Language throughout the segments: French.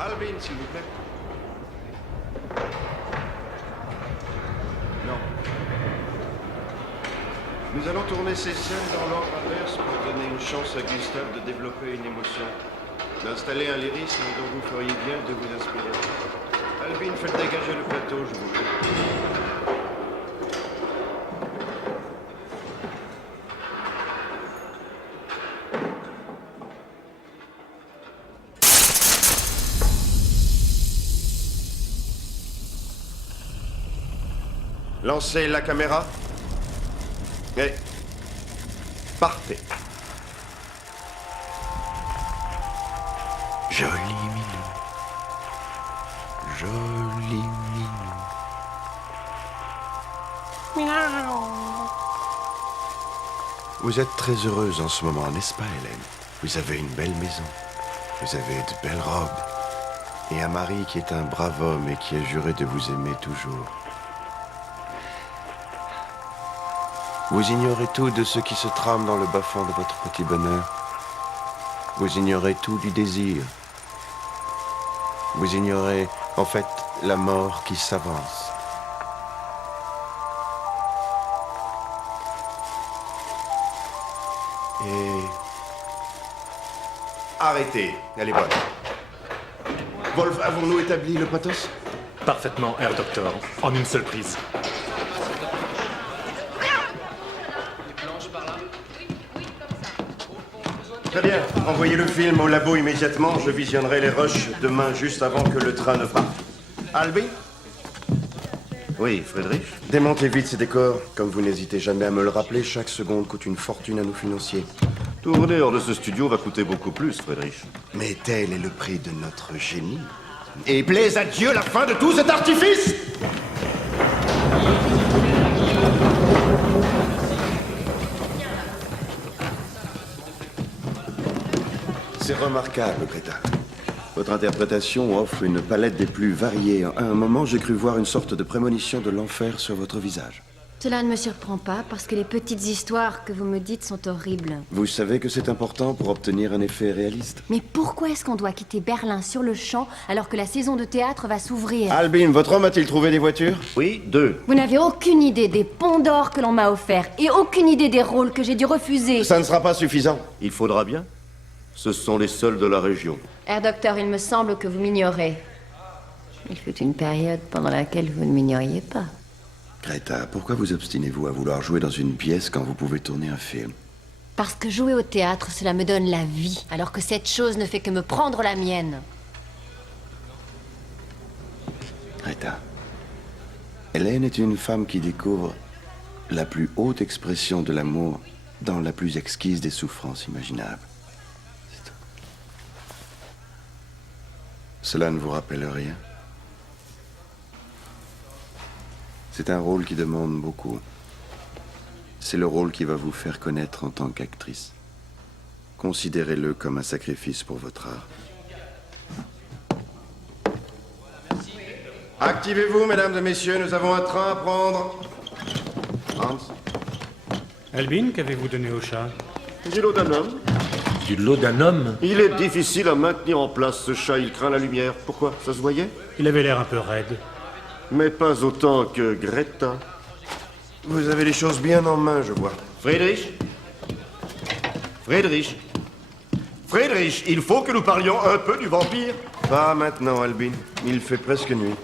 Alvin, s'il vous plaît. Non. Nous allons tourner ces scènes dans l'ordre inverse pour donner une chance à Gustave de développer une émotion, d'installer un lyrisme dont vous feriez bien de vous inspirer. Alvin, faites dégager le plateau, je vous prie. Lancez la caméra. Et partez. Joli minou. Joli minou. Vous êtes très heureuse en ce moment, n'est-ce pas, Hélène? Vous avez une belle maison. Vous avez de belles robes. Et un mari qui est un brave homme et qui a juré de vous aimer toujours. Vous ignorez tout de ce qui se trame dans le bas-fond de votre petit bonheur. Vous ignorez tout du désir. Vous ignorez, en fait, la mort qui s'avance. Et... Arrêtez, elle est bonne. Wolf, avons-nous établi le pathos? Parfaitement, Herr Docteur, en une seule prise. Très bien. Envoyez le film au labo immédiatement. Je visionnerai les rushs demain, juste avant que le train ne parte. Albi? Oui, Friedrich? Démontez vite ces décors. Comme vous n'hésitez jamais à me le rappeler, chaque seconde coûte une fortune à nos financiers. Tourner hors de ce studio va coûter beaucoup plus, Friedrich. Mais tel est le prix de notre génie. Et plaise à Dieu la fin de tout cet artifice! C'est remarquable, Greta. Votre interprétation offre une palette des plus variées. À un moment, j'ai cru voir une sorte de prémonition de l'enfer sur votre visage. Cela ne me surprend pas, parce que les petites histoires que vous me dites sont horribles. Vous savez que c'est important pour obtenir un effet réaliste. Mais pourquoi est-ce qu'on doit quitter Berlin sur le champ alors que la saison de théâtre va s'ouvrir? Albin, votre homme a-t-il trouvé des voitures? Oui, 2. Vous n'avez aucune idée des ponts d'or que l'on m'a offerts et aucune idée des rôles que j'ai dû refuser. Ça ne sera pas suffisant. Il faudra bien. Ce sont les seuls de la région. Herr Docteur, il me semble que vous m'ignorez. Il fut une période pendant laquelle vous ne m'ignoriez pas. Greta, pourquoi vous obstinez-vous à vouloir jouer dans une pièce quand vous pouvez tourner un film? Parce que jouer au théâtre, cela me donne la vie, alors que cette chose ne fait que me prendre la mienne. Greta, Hélène est une femme qui découvre la plus haute expression de l'amour dans la plus exquise des souffrances imaginables. C'est tout. Cela ne vous rappelle rien? C'est un rôle qui demande beaucoup. C'est le rôle qui va vous faire connaître en tant qu'actrice. Considérez-le comme un sacrifice pour votre art. Activez-vous, mesdames et messieurs, nous avons un train à prendre. Hans? Albin, qu'avez-vous donné au chat? Du laudanum. Du laudanum? Il est difficile à maintenir en place, ce chat. Il craint la lumière. Pourquoi? Ça se voyait? Il avait l'air un peu raide. Mais pas autant que Greta. Vous avez les choses bien en main, je vois. Friedrich? Friedrich? Friedrich, il faut que nous parlions un peu du vampire. Pas maintenant, Albin. Il fait presque nuit.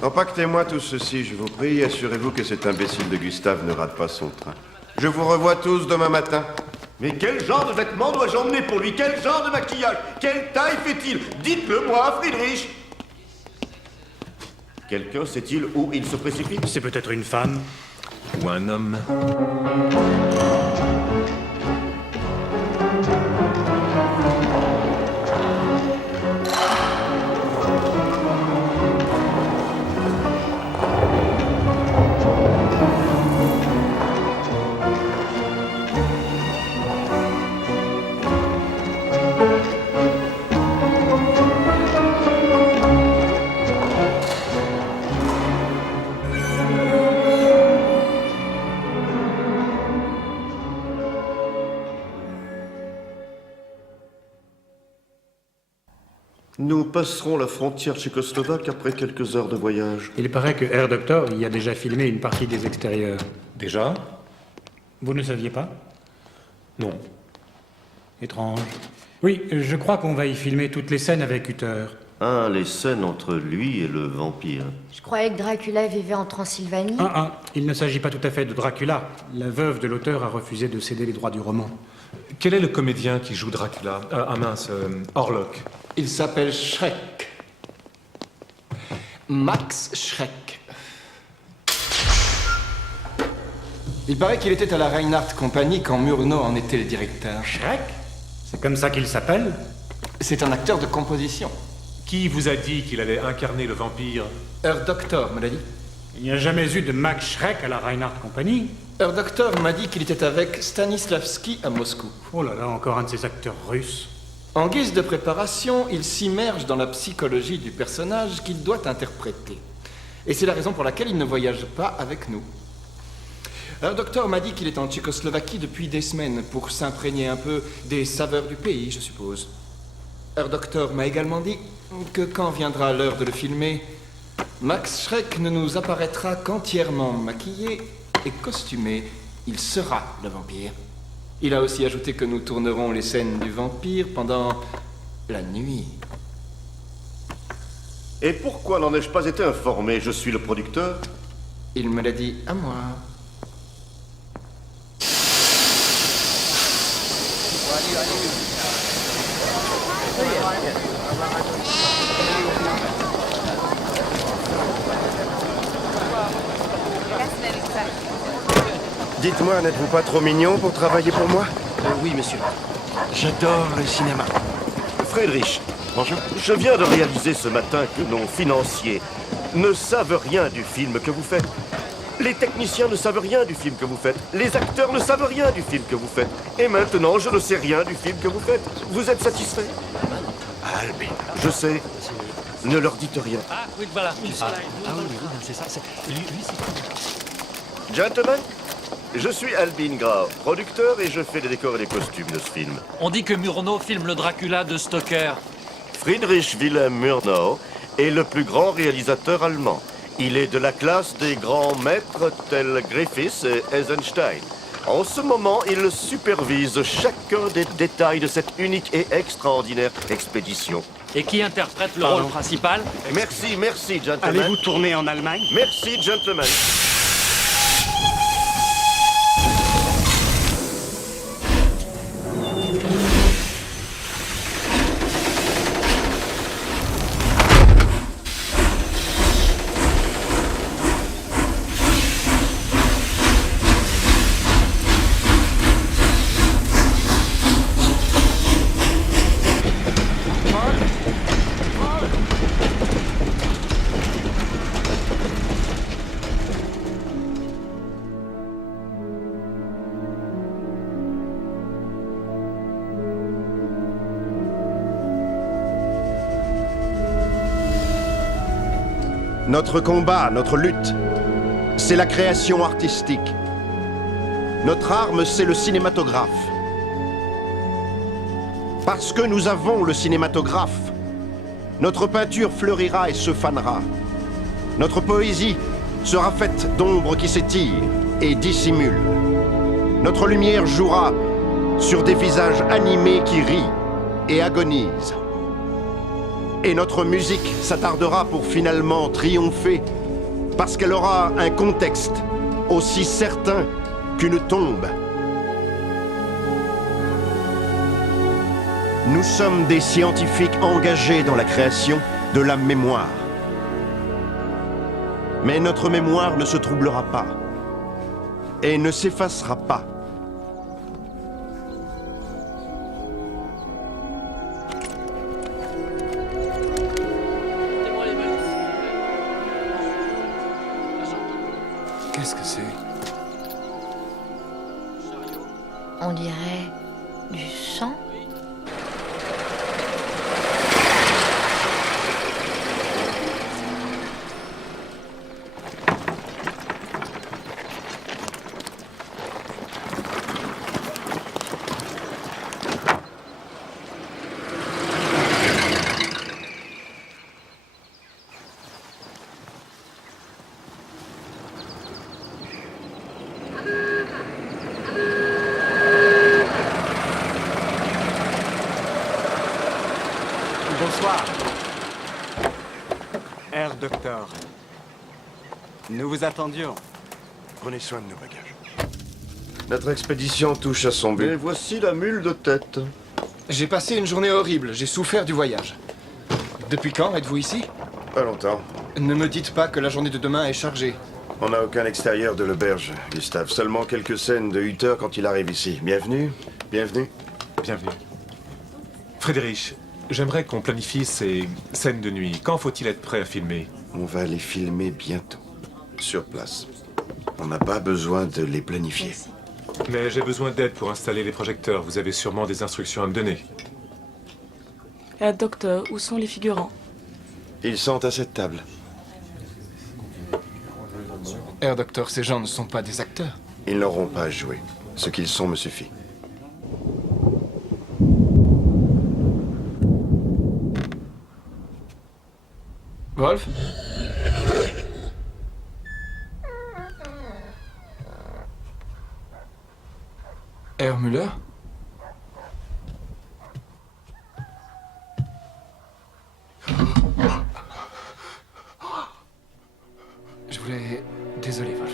Empaquetez-moi tout ceci, je vous prie, et assurez-vous que cet imbécile de Gustave ne rate pas son train. Je vous revois tous demain matin. Mais quel genre de vêtements dois-je emmener pour lui? Quel genre de maquillage? Quelle taille fait-il? Dites-le-moi, Friedrich. Quelqu'un sait-il où il se précipite? C'est peut-être une femme ou un homme. Nous passerons la frontière tchécoslovaque après quelques heures de voyage. Il paraît que Air Doctor y a déjà filmé une partie des extérieurs. Déjà? Vous ne saviez pas? Non. Étrange. Oui, je crois qu'on va y filmer toutes les scènes avec Uther. Ah, les scènes entre lui et le vampire. Je croyais que Dracula vivait en Transylvanie. Il ne s'agit pas tout à fait de Dracula. La veuve de l'auteur a refusé de céder les droits du roman. Quel est le comédien qui joue Dracula? Orlok. Il s'appelle Schreck. Max Schreck. Il paraît qu'il était à la Reinhardt Company quand Murnau en était le directeur. Shrek? C'est comme ça qu'il s'appelle? C'est un acteur de composition. Qui vous a dit qu'il allait incarner le vampire? Herr Doctor me l'a dit. Il n'y a jamais eu de Max Schreck à la Reinhardt Company. Herr Doctor m'a dit qu'il était avec Stanislavski à Moscou. Oh là là, encore un de ces acteurs russes. En guise de préparation, il s'immerge dans la psychologie du personnage qu'il doit interpréter. Et c'est la raison pour laquelle il ne voyage pas avec nous. Herr Doctor m'a dit qu'il est en Tchécoslovaquie depuis des semaines pour s'imprégner un peu des saveurs du pays, je suppose. Herr Doctor m'a également dit que quand viendra l'heure de le filmer, Max Schreck ne nous apparaîtra qu'entièrement maquillé et costumé. Il sera le vampire. Il a aussi ajouté que nous tournerons les scènes du vampire pendant la nuit. Et pourquoi n'en ai-je pas été informé? Je suis le producteur. Il me l'a dit à moi. Dites-moi, n'êtes-vous pas trop mignon pour travailler pour moi? Oui, monsieur. J'adore le cinéma. Friedrich, Bonjour. je viens de réaliser ce matin que nos financiers ne savent rien du film que vous faites. Les techniciens ne savent rien du film que vous faites. Les acteurs ne savent rien du film que vous faites. Et maintenant, je ne sais rien du film que vous faites. Vous êtes satisfait? Albin. Je sais. Ne leur dites rien. Ah oui, voilà. C'est ça. Gentlemen, je suis Albin Grau, producteur et je fais les décors et les costumes de ce film. On dit que Murnau filme le Dracula de Stoker. Friedrich Wilhelm Murnau est le plus grand réalisateur allemand. Il est de la classe des grands maîtres tels Griffiths et Eisenstein. En ce moment, il supervise chacun des détails de cette unique et extraordinaire expédition. Et qui interprète le rôle principal? Merci, gentlemen. Allez-vous tourner en Allemagne? Merci, gentlemen. Notre combat, notre lutte, c'est la création artistique. Notre arme, c'est le cinématographe. Parce que nous avons le cinématographe, notre peinture fleurira et se fanera. Notre poésie sera faite d'ombres qui s'étirent et dissimulent. Notre lumière jouera sur des visages animés qui rient et agonisent. Et notre musique s'attardera pour finalement triompher, parce qu'elle aura un contexte aussi certain qu'une tombe. Nous sommes des scientifiques engagés dans la création de la mémoire. Mais notre mémoire ne se troublera pas et ne s'effacera pas. Qu'est-ce que c'est? On dirait du sang. Bonsoir. Herr Docteur. Nous vous attendions. Prenez soin de nos bagages. Notre expédition touche à son Et but. voici la mule de tête. J'ai passé une journée horrible, j'ai souffert du voyage. Depuis quand êtes-vous ici? Pas longtemps. Ne me dites pas que la journée de demain est chargée. On n'a aucun extérieur de l'auberge, Gustave. Seulement quelques scènes de Hutter quand il arrive ici. Bienvenue. Bienvenue. Bienvenue. Friedrich, j'aimerais qu'on planifie ces scènes de nuit. Quand faut-il être prêt à filmer? On va les filmer bientôt. Sur place. On n'a pas besoin de les planifier. Mais j'ai besoin d'aide pour installer les projecteurs. Vous avez sûrement des instructions à me donner. Herr Docteur, où sont les figurants? Ils sont à cette table. Herr Docteur, ces gens ne sont pas des acteurs. Ils n'auront pas à jouer. Ce qu'ils sont me suffit. Wolf? Herr Müller? Je voulais... Désolé, Wolf.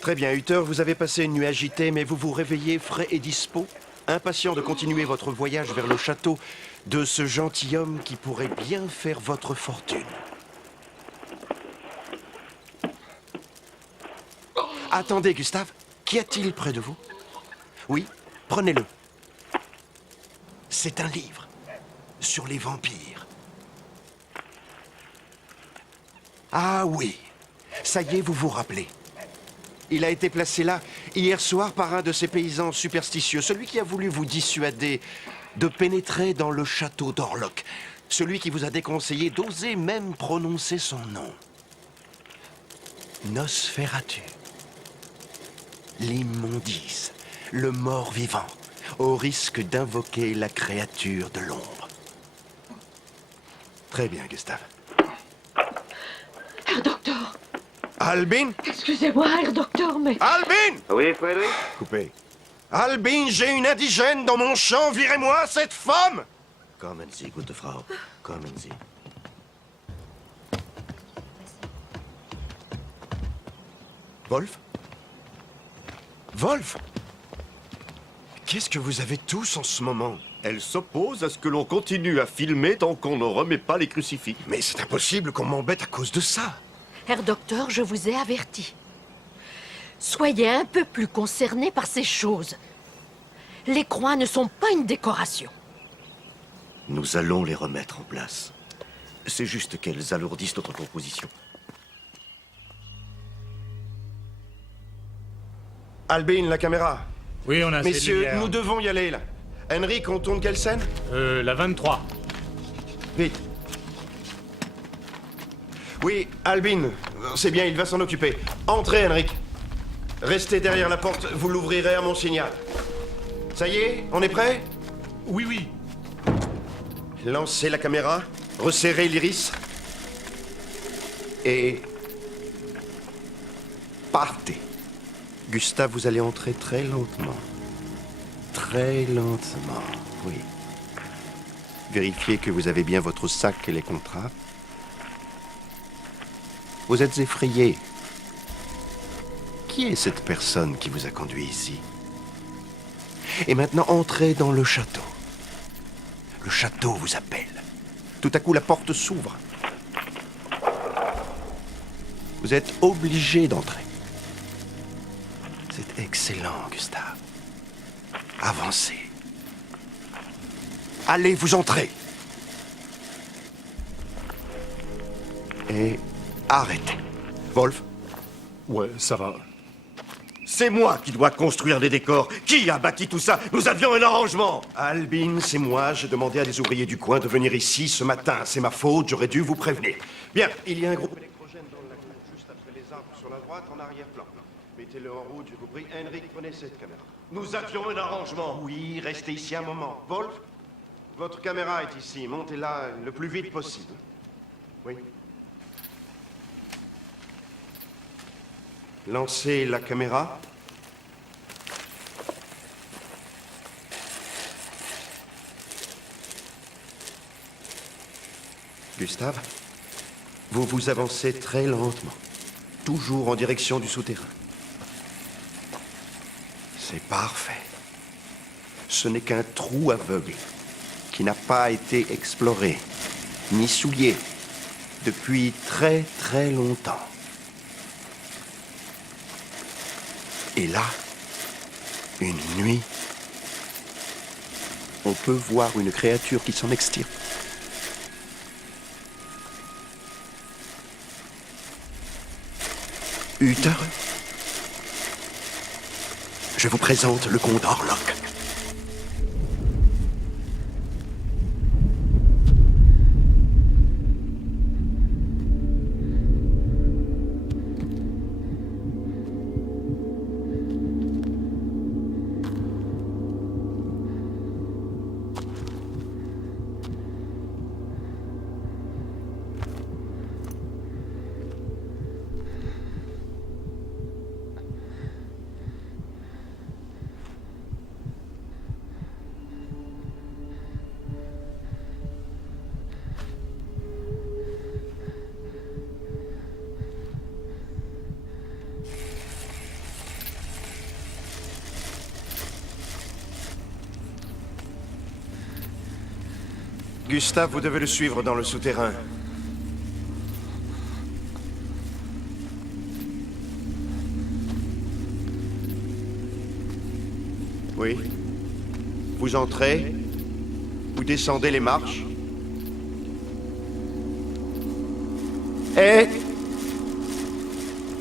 Très bien, Hutter, vous avez passé une nuit agitée, mais vous vous réveillez frais et dispo, impatient de continuer votre voyage vers le château de ce gentilhomme qui pourrait bien faire votre fortune. Attendez, Gustave, qu'y a-t-il près de vous? Oui, prenez-le. C'est un livre sur les vampires. Ah oui, ça y est, vous vous rappelez. Il a été placé là hier soir par un de ces paysans superstitieux, celui qui a voulu vous dissuader de pénétrer dans le château d'Orlok, celui qui vous a déconseillé d'oser même prononcer son nom. Nosferatu, l'immondice, le mort-vivant, au risque d'invoquer la créature de l'ombre. Très bien, Gustave. Herr Docteur! Albin? Excusez-moi, Herr Docteur, mais... Albin! Oui, Frédéric? Coupé. Albin, j'ai une indigène dans mon champ, virez-moi cette femme! Kommen Sie, gute Frau. Kommen Sie. Wolf? Wolf? Qu'est-ce que vous avez tous en ce moment? Elle s'oppose à ce que l'on continue à filmer tant qu'on ne remet pas les crucifix. Mais c'est impossible qu'on m'embête à cause de ça. Herr Docteur, je vous ai averti. Soyez un peu plus concerné par ces choses. Les croix ne sont pas une décoration. Nous allons les remettre en place. C'est juste qu'elles alourdissent notre composition. Albin, la caméra. Oui, on a assez de Messieurs, lumière. nous devons y aller, là. Henrik, on tourne quelle scène? La 23. Vite. Oui, Albin, c'est bien, il va s'en occuper. Entrez, Henrik. Restez derrière la porte, vous l'ouvrirez à mon signal. Ça y est, on est prêt? Oui, oui. Lancez la caméra, resserrez l'iris. Et... partez. Gustave, vous allez entrer très lentement. Très lentement, oui. Vérifiez que vous avez bien votre sac et les contrats. Vous êtes effrayé. Qui est cette personne qui vous a conduit ici? Et maintenant, entrez dans le château. Le château vous appelle. Tout à coup, la porte s'ouvre. Vous êtes obligé d'entrer. C'est excellent, Gustave. Avancez. Allez, vous entrez. Et arrêtez. Wolf? Ouais, ça va. C'est moi qui dois construire les décors. Qui a bâti tout ça? Nous avions un arrangement. Albin, c'est moi. J'ai demandé à des ouvriers du coin de venir ici ce matin. C'est ma faute, j'aurais dû vous prévenir. Bien, il y a un groupe électrogène dans la cour, juste après les arbres sur la droite, en arrière-plan. Mettez-le en route, je vous prie. Henrik, prenez cette caméra. Nous avions un arrangement. Oui, restez ici un moment. Wolf, votre caméra est ici. Montez-la le plus vite possible. Oui. Lancez la caméra. Gustave, vous vous avancez très lentement, toujours en direction du souterrain. C'est parfait. Ce n'est qu'un trou aveugle qui n'a pas été exploré, ni souillé, depuis très très longtemps. Et là, une nuit, on peut voir une créature qui s'en extirpe. Uther, je vous présente le comte Orlok. Gustave, vous devez le suivre dans le souterrain. Oui. Vous entrez. Vous descendez les marches. Et...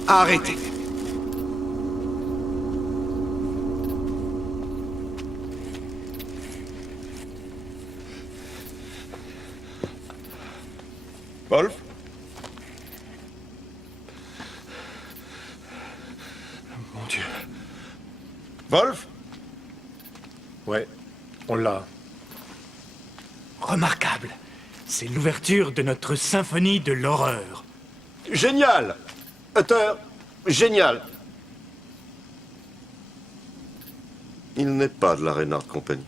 arrêtez. Wolf? Mon Dieu. Wolf? Ouais, on l'a. Remarquable. C'est l'ouverture de notre symphonie de l'horreur. Génial. Uther, génial. Il n'est pas de la Reynard Company.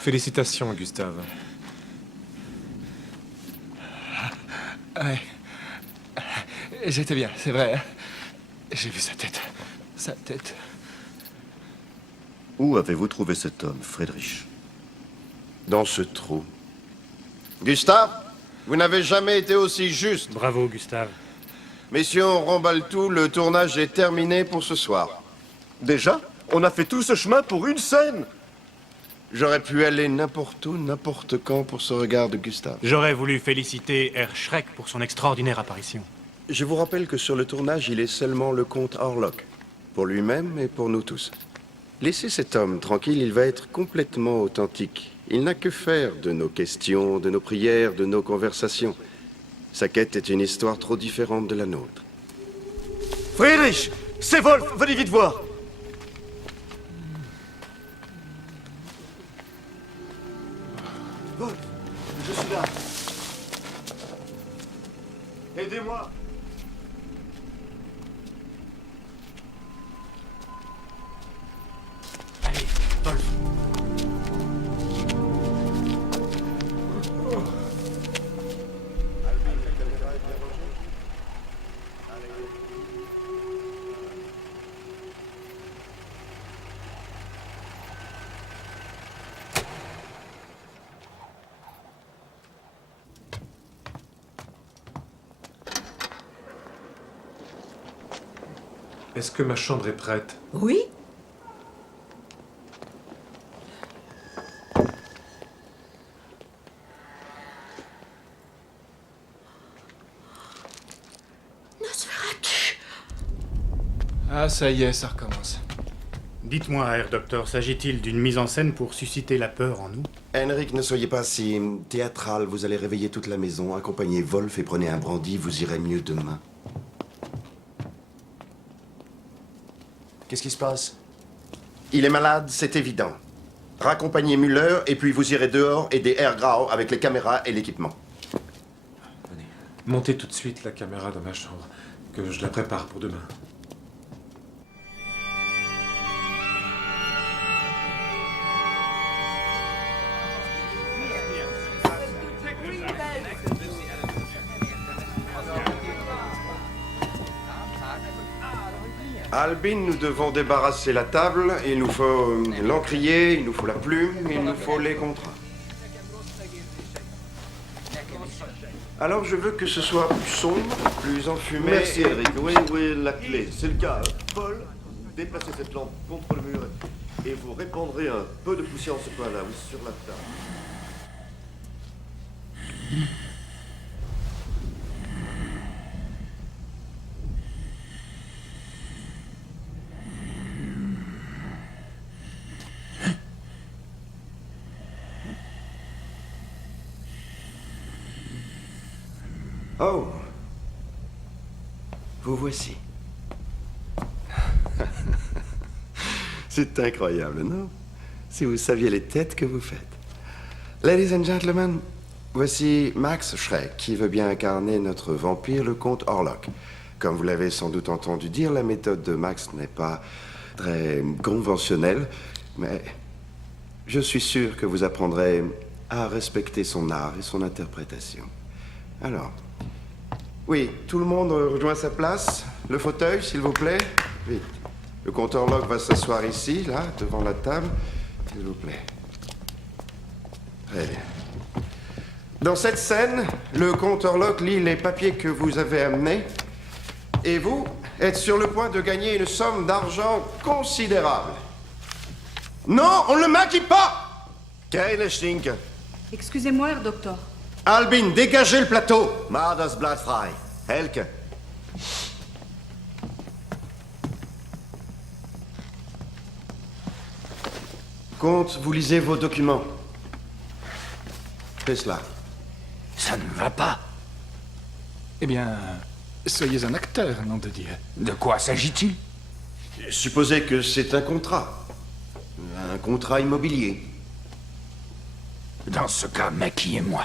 Félicitations, Gustave. Ouais. J'étais bien, c'est vrai. J'ai vu sa tête. Sa tête. Où avez-vous trouvé cet homme, Friedrich? Dans ce trou. Gustave, vous n'avez jamais été aussi juste. Bravo, Gustave. Messieurs, on remballe tout, le tournage est terminé pour ce soir. Déjà? On a fait tout ce chemin pour une scène. J'aurais pu aller n'importe où, n'importe quand pour ce regard de Gustave. J'aurais voulu féliciter Herr Schreck pour son extraordinaire apparition. Je vous rappelle que sur le tournage, il est seulement le comte Orlok. Pour lui-même et pour nous tous. Laissez cet homme tranquille, il va être complètement authentique. Il n'a que faire de nos questions, de nos prières, de nos conversations. Sa quête est une histoire trop différente de la nôtre. Friedrich, c'est Wolf, venez vite voir. Wolf, je suis là. Aidez-moi. Allez, Wolf. Est-ce que ma chambre est prête? Oui? Nosferatu! Ah, ça y est, ça recommence. Dites-moi, Herr Docteur, s'agit-il d'une mise en scène pour susciter la peur en nous? Henrik, ne soyez pas si théâtral. Vous allez réveiller toute la maison. Accompagnez Wolf et prenez un brandy. Vous irez mieux demain. Qu'est-ce qui se passe? Il est malade, c'est évident. Raccompagnez Müller et puis vous irez dehors aider Herr Grau avec les caméras et l'équipement. Venez. Montez tout de suite la caméra dans ma chambre, que je la prépare pour demain. Albin, nous devons débarrasser la table. Il nous faut l'encrier, il nous faut la plume, il nous faut les contrats. Alors je veux que ce soit plus sombre, plus enfumé. Merci, Henrik. Oui, oui, la clé. C'est le cas. Paul, déplacez cette lampe contre le mur et vous répandrez un peu de poussière en ce coin-là, oui, sur la table. Oh, vous voici. C'est incroyable, non? Si vous saviez les têtes que vous faites. Ladies and gentlemen, voici Max Schreck, qui veut bien incarner notre vampire, le comte Orlok. Comme vous l'avez sans doute entendu dire, la méthode de Max n'est pas très conventionnelle, mais je suis sûr que vous apprendrez à respecter son art et son interprétation. Alors, oui, tout le monde rejoint sa place. Le fauteuil, s'il vous plaît. Vite. Le comte Orlok va s'asseoir ici, là, devant la table. S'il vous plaît. Très bien. Dans cette scène, le comte Orlok lit les papiers que vous avez amenés. Et vous êtes sur le point de gagner une somme d'argent considérable. Non, on ne le maquille pas! Keine Stinke. Excusez-moi, Herr Docteur. Albin, dégagez le plateau! Mach das Blatt frei. Helke. Comte, vous lisez vos documents. Faites cela. Ça ne va pas. Eh bien, soyez un acteur, nom de Dieu. De quoi s'agit-il? Supposez que c'est un contrat. Un contrat immobilier. Dans ce cas, maquillez-moi.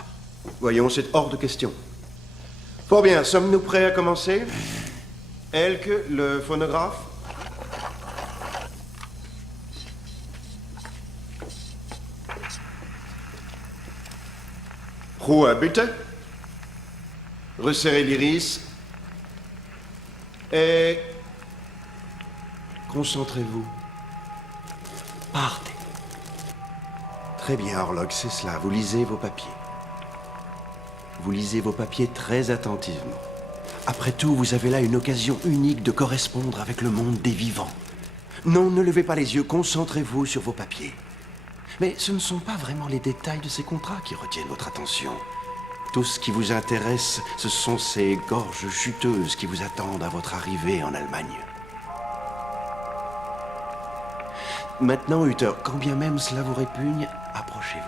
Voyons, c'est hors de question. Fort bien, sommes-nous prêts à commencer? Elke, le phonographe. Ruhe, bitte. Resserrez l'iris. Et... concentrez-vous. Partez. Très bien, Orlok, c'est cela. Vous lisez vos papiers. Vous lisez vos papiers très attentivement. Après tout, vous avez là une occasion unique de correspondre avec le monde des vivants. Non, ne levez pas les yeux, concentrez-vous sur vos papiers. Mais ce ne sont pas vraiment les détails de ces contrats qui retiennent votre attention. Tout ce qui vous intéresse, ce sont ces gorges juteuses qui vous attendent à votre arrivée en Allemagne. Maintenant, Uther, quand bien même cela vous répugne, approchez-vous.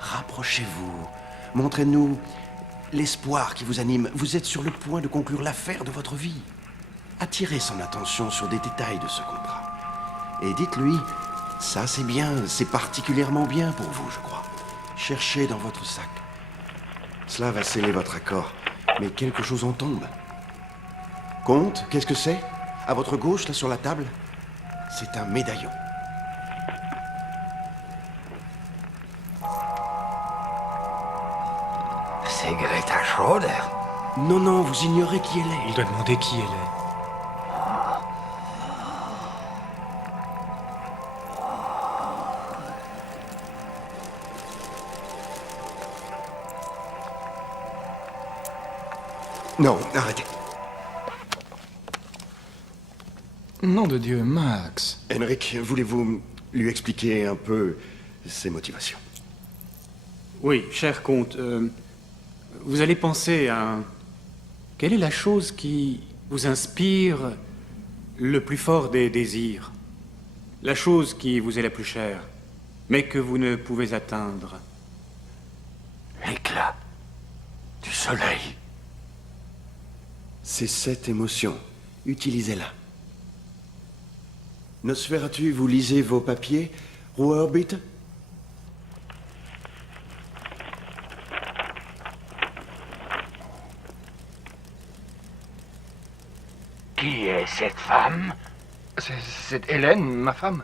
Rapprochez-vous. Montrez-nous l'espoir qui vous anime. Vous êtes sur le point de conclure l'affaire de votre vie. Attirez son attention sur des détails de ce contrat. Et dites-lui, ça c'est bien, c'est particulièrement bien pour vous, je crois. Cherchez dans votre sac. Cela va sceller votre accord, mais quelque chose en tombe. Comte, qu'est-ce que c'est? À votre gauche, là sur la table? C'est un médaillon. C'est Greta Schroeder. Non, non, vous ignorez qui elle est. Il doit demander qui elle est. Non, arrêtez. Nom de Dieu, Max. Henrik, voulez-vous lui expliquer un peu ses motivations? Oui, cher comte, vous allez penser à... Quelle est la chose qui vous inspire le plus fort des désirs? La chose qui vous est la plus chère, mais que vous ne pouvez atteindre? L'éclat du soleil. C'est cette émotion. Utilisez-la. Nosferatu, vous lisez vos papiers, Ruhrbitte? Qui est cette femme? C'est Hélène, ma femme.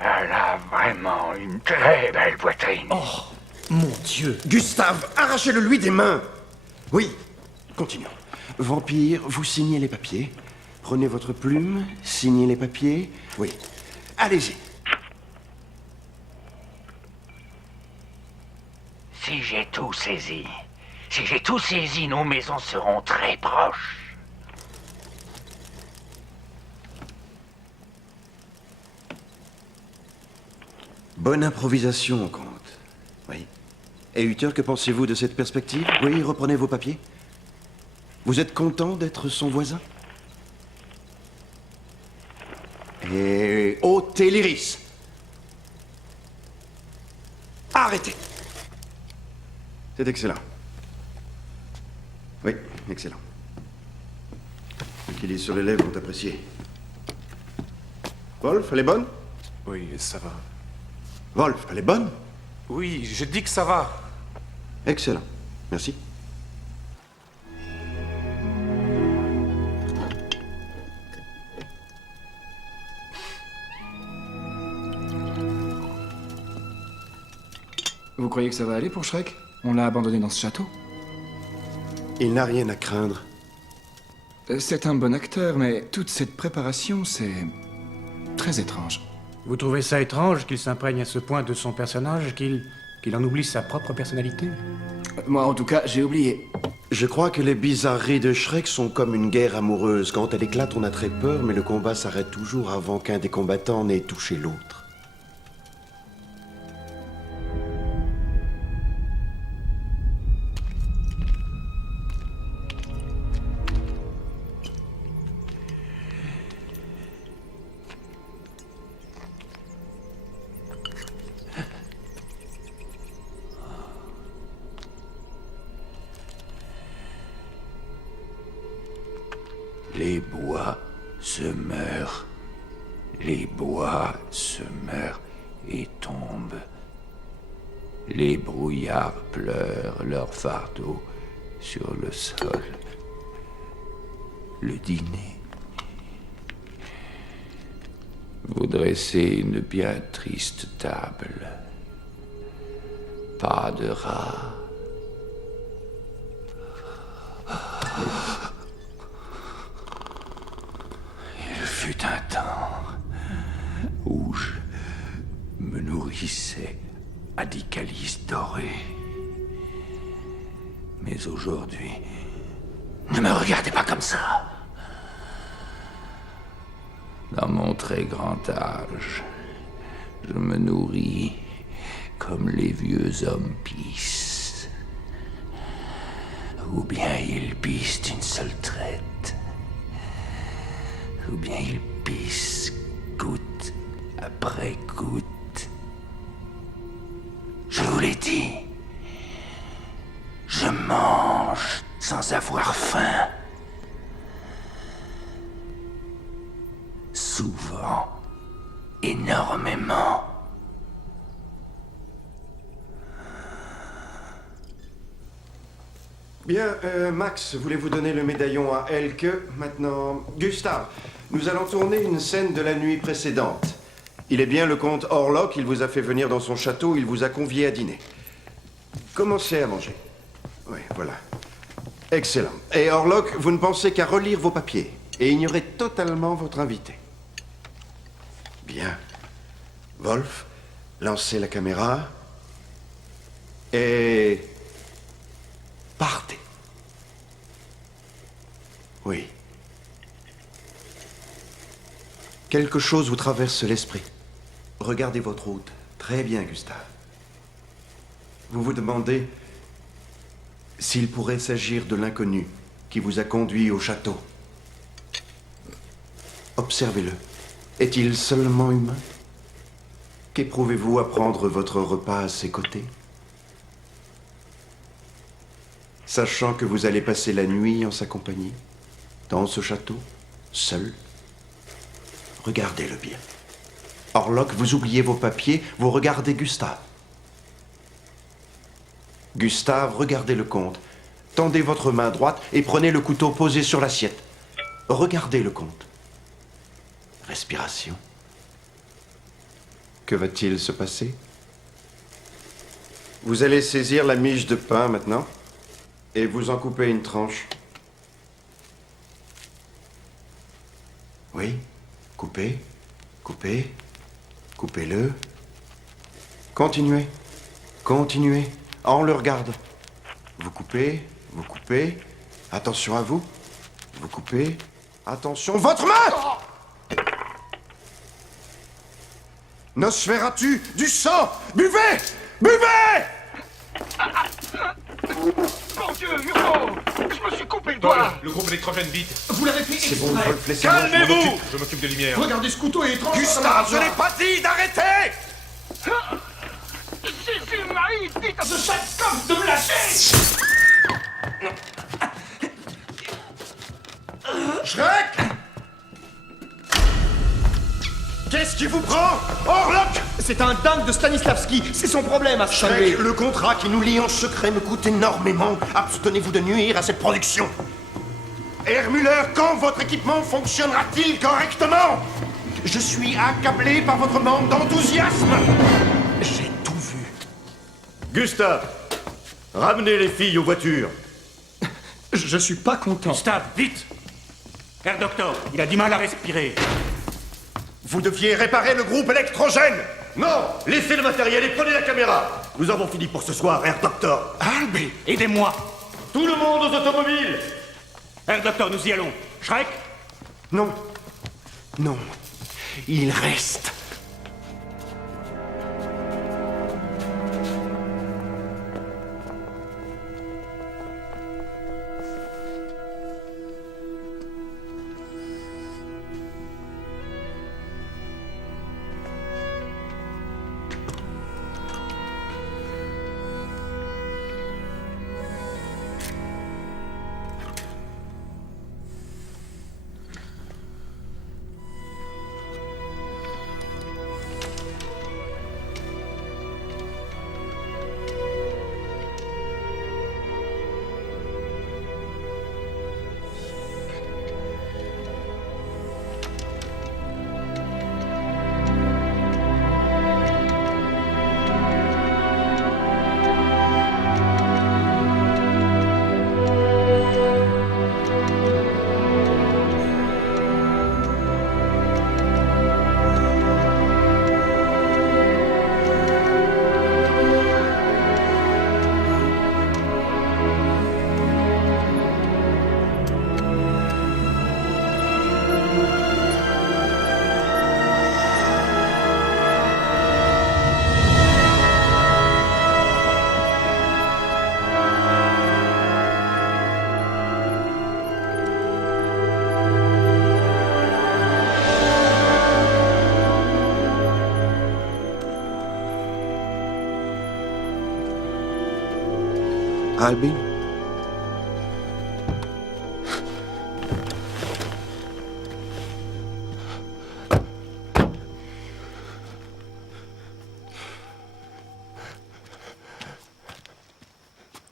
Elle a vraiment une très belle poitrine. Oh, mon Dieu! Gustave, arrachez-le lui des mains! Oui, continuons. Vampire, vous signez les papiers. Prenez votre plume, signez les papiers. Oui. Allez-y. Si j'ai tout saisi, nos maisons seront très proches. Bonne improvisation, comte. Oui. Et Uther, que pensez-vous de cette perspective? Oui, reprenez vos papiers. Vous êtes content d'être son voisin? Et ôtez l'iris. Arrêtez. C'est excellent. Oui, excellent. Ceux qui lisent sur les lèvres vont apprécier. Wolf, elle est bonne? Oui, ça va. Wolf, elle est bonne? Oui, je dis que ça va. Excellent. Merci. Vous croyez que ça va aller pour Shrek? On l'a abandonné dans ce château. Il n'a rien à craindre. C'est un bon acteur, mais toute cette préparation, c'est très étrange. Vous trouvez ça étrange qu'il s'imprègne à ce point de son personnage qu'il en oublie sa propre personnalité? Moi, en tout cas, j'ai oublié. Je crois que les bizarreries de Shrek sont comme une guerre amoureuse. Quand elle éclate, on a très peur, mais le combat s'arrête toujours avant qu'un des combattants n'ait touché l'autre. Les bois se meurent. Les bois se meurent et tombent. Les brouillards pleurent leur fardeau sur le sol. Le dîner. Vous dressez une bien triste table. Pas de rats. Il fut un temps où je me nourrissais à des calices dorés. Mais aujourd'hui, ne me regardez pas comme ça. Dans mon très grand âge, je me nourris comme les vieux hommes pisse. Ou bien il pisse d'une seule traite. Ou bien il pisse goutte après goutte. Je vous l'ai dit. Je mange sans avoir faim. Souvent. Énormément. Bien, Max, voulez-vous donner le médaillon à Elke? Maintenant, Gustave, nous allons tourner une scène de la nuit précédente. Il est bien le comte Orlok, il vous a fait venir dans son château, il vous a convié à dîner. Commencez à manger. Oui, voilà. Excellent. Et Orlok, vous ne pensez qu'à relire vos papiers et ignorer totalement votre invité. Bien. Wolf, lancez la caméra et partez. Oui. Quelque chose vous traverse l'esprit. Regardez votre route. Très bien, Gustave. Vous vous demandez s'il pourrait s'agir de l'inconnu qui vous a conduit au château. Observez-le. Est-il seulement humain? Qu'éprouvez-vous à prendre votre repas à ses côtés? Sachant que vous allez passer la nuit en sa compagnie, dans ce château, seul. Regardez-le bien. Orlok, vous oubliez vos papiers, vous regardez Gustave. Gustave, regardez le comte. Tendez votre main droite et prenez le couteau posé sur l'assiette. Regardez le comte. Respiration. Que va-t-il se passer? Vous allez saisir la miche de pain maintenant et vous en couper une tranche. Oui, coupez, coupez, coupez-le. Continuez, continuez, on le regarde. Vous coupez, attention à vous. Vous coupez, attention, votre main! Nosferatu, du sang! Buvez! Buvez! Mon Dieu, Murno! Je me suis coupé le doigt! Le groupe électrogène, vite! Vous l'avez fait C'est bon, exprès. Wolf, laissez-moi. Calmez-vous! Je m'occupe de lumière. Regardez, ce couteau est étrange. Gustave, je n'ai pas dit d'arrêter! Jésus Marie, dites à ce sale coq de me lâcher! Shrek! Qu'est-ce qui vous prend? Orlok! C'est un dingue de Stanislavski. C'est son problème à se calmer. Shrek, le contrat qui nous lie en secret me coûte énormément. Abstenez-vous de nuire à cette production. Hermuller, quand votre équipement fonctionnera-t-il correctement? Je suis accablé par votre manque d'enthousiasme. J'ai tout vu. Gustave, ramenez les filles aux voitures. Je suis pas content. Gustave, vite! Herr Docteur, il a du mal à respirer. Vous deviez réparer le groupe électrogène. Non, laissez le matériel et prenez la caméra. Nous avons fini pour ce soir, Herr Docteur. Albé, aidez-moi! Tout le monde aux automobiles. Herr Docteur, nous y allons. Shrek? Non. Non. Il reste. Albin?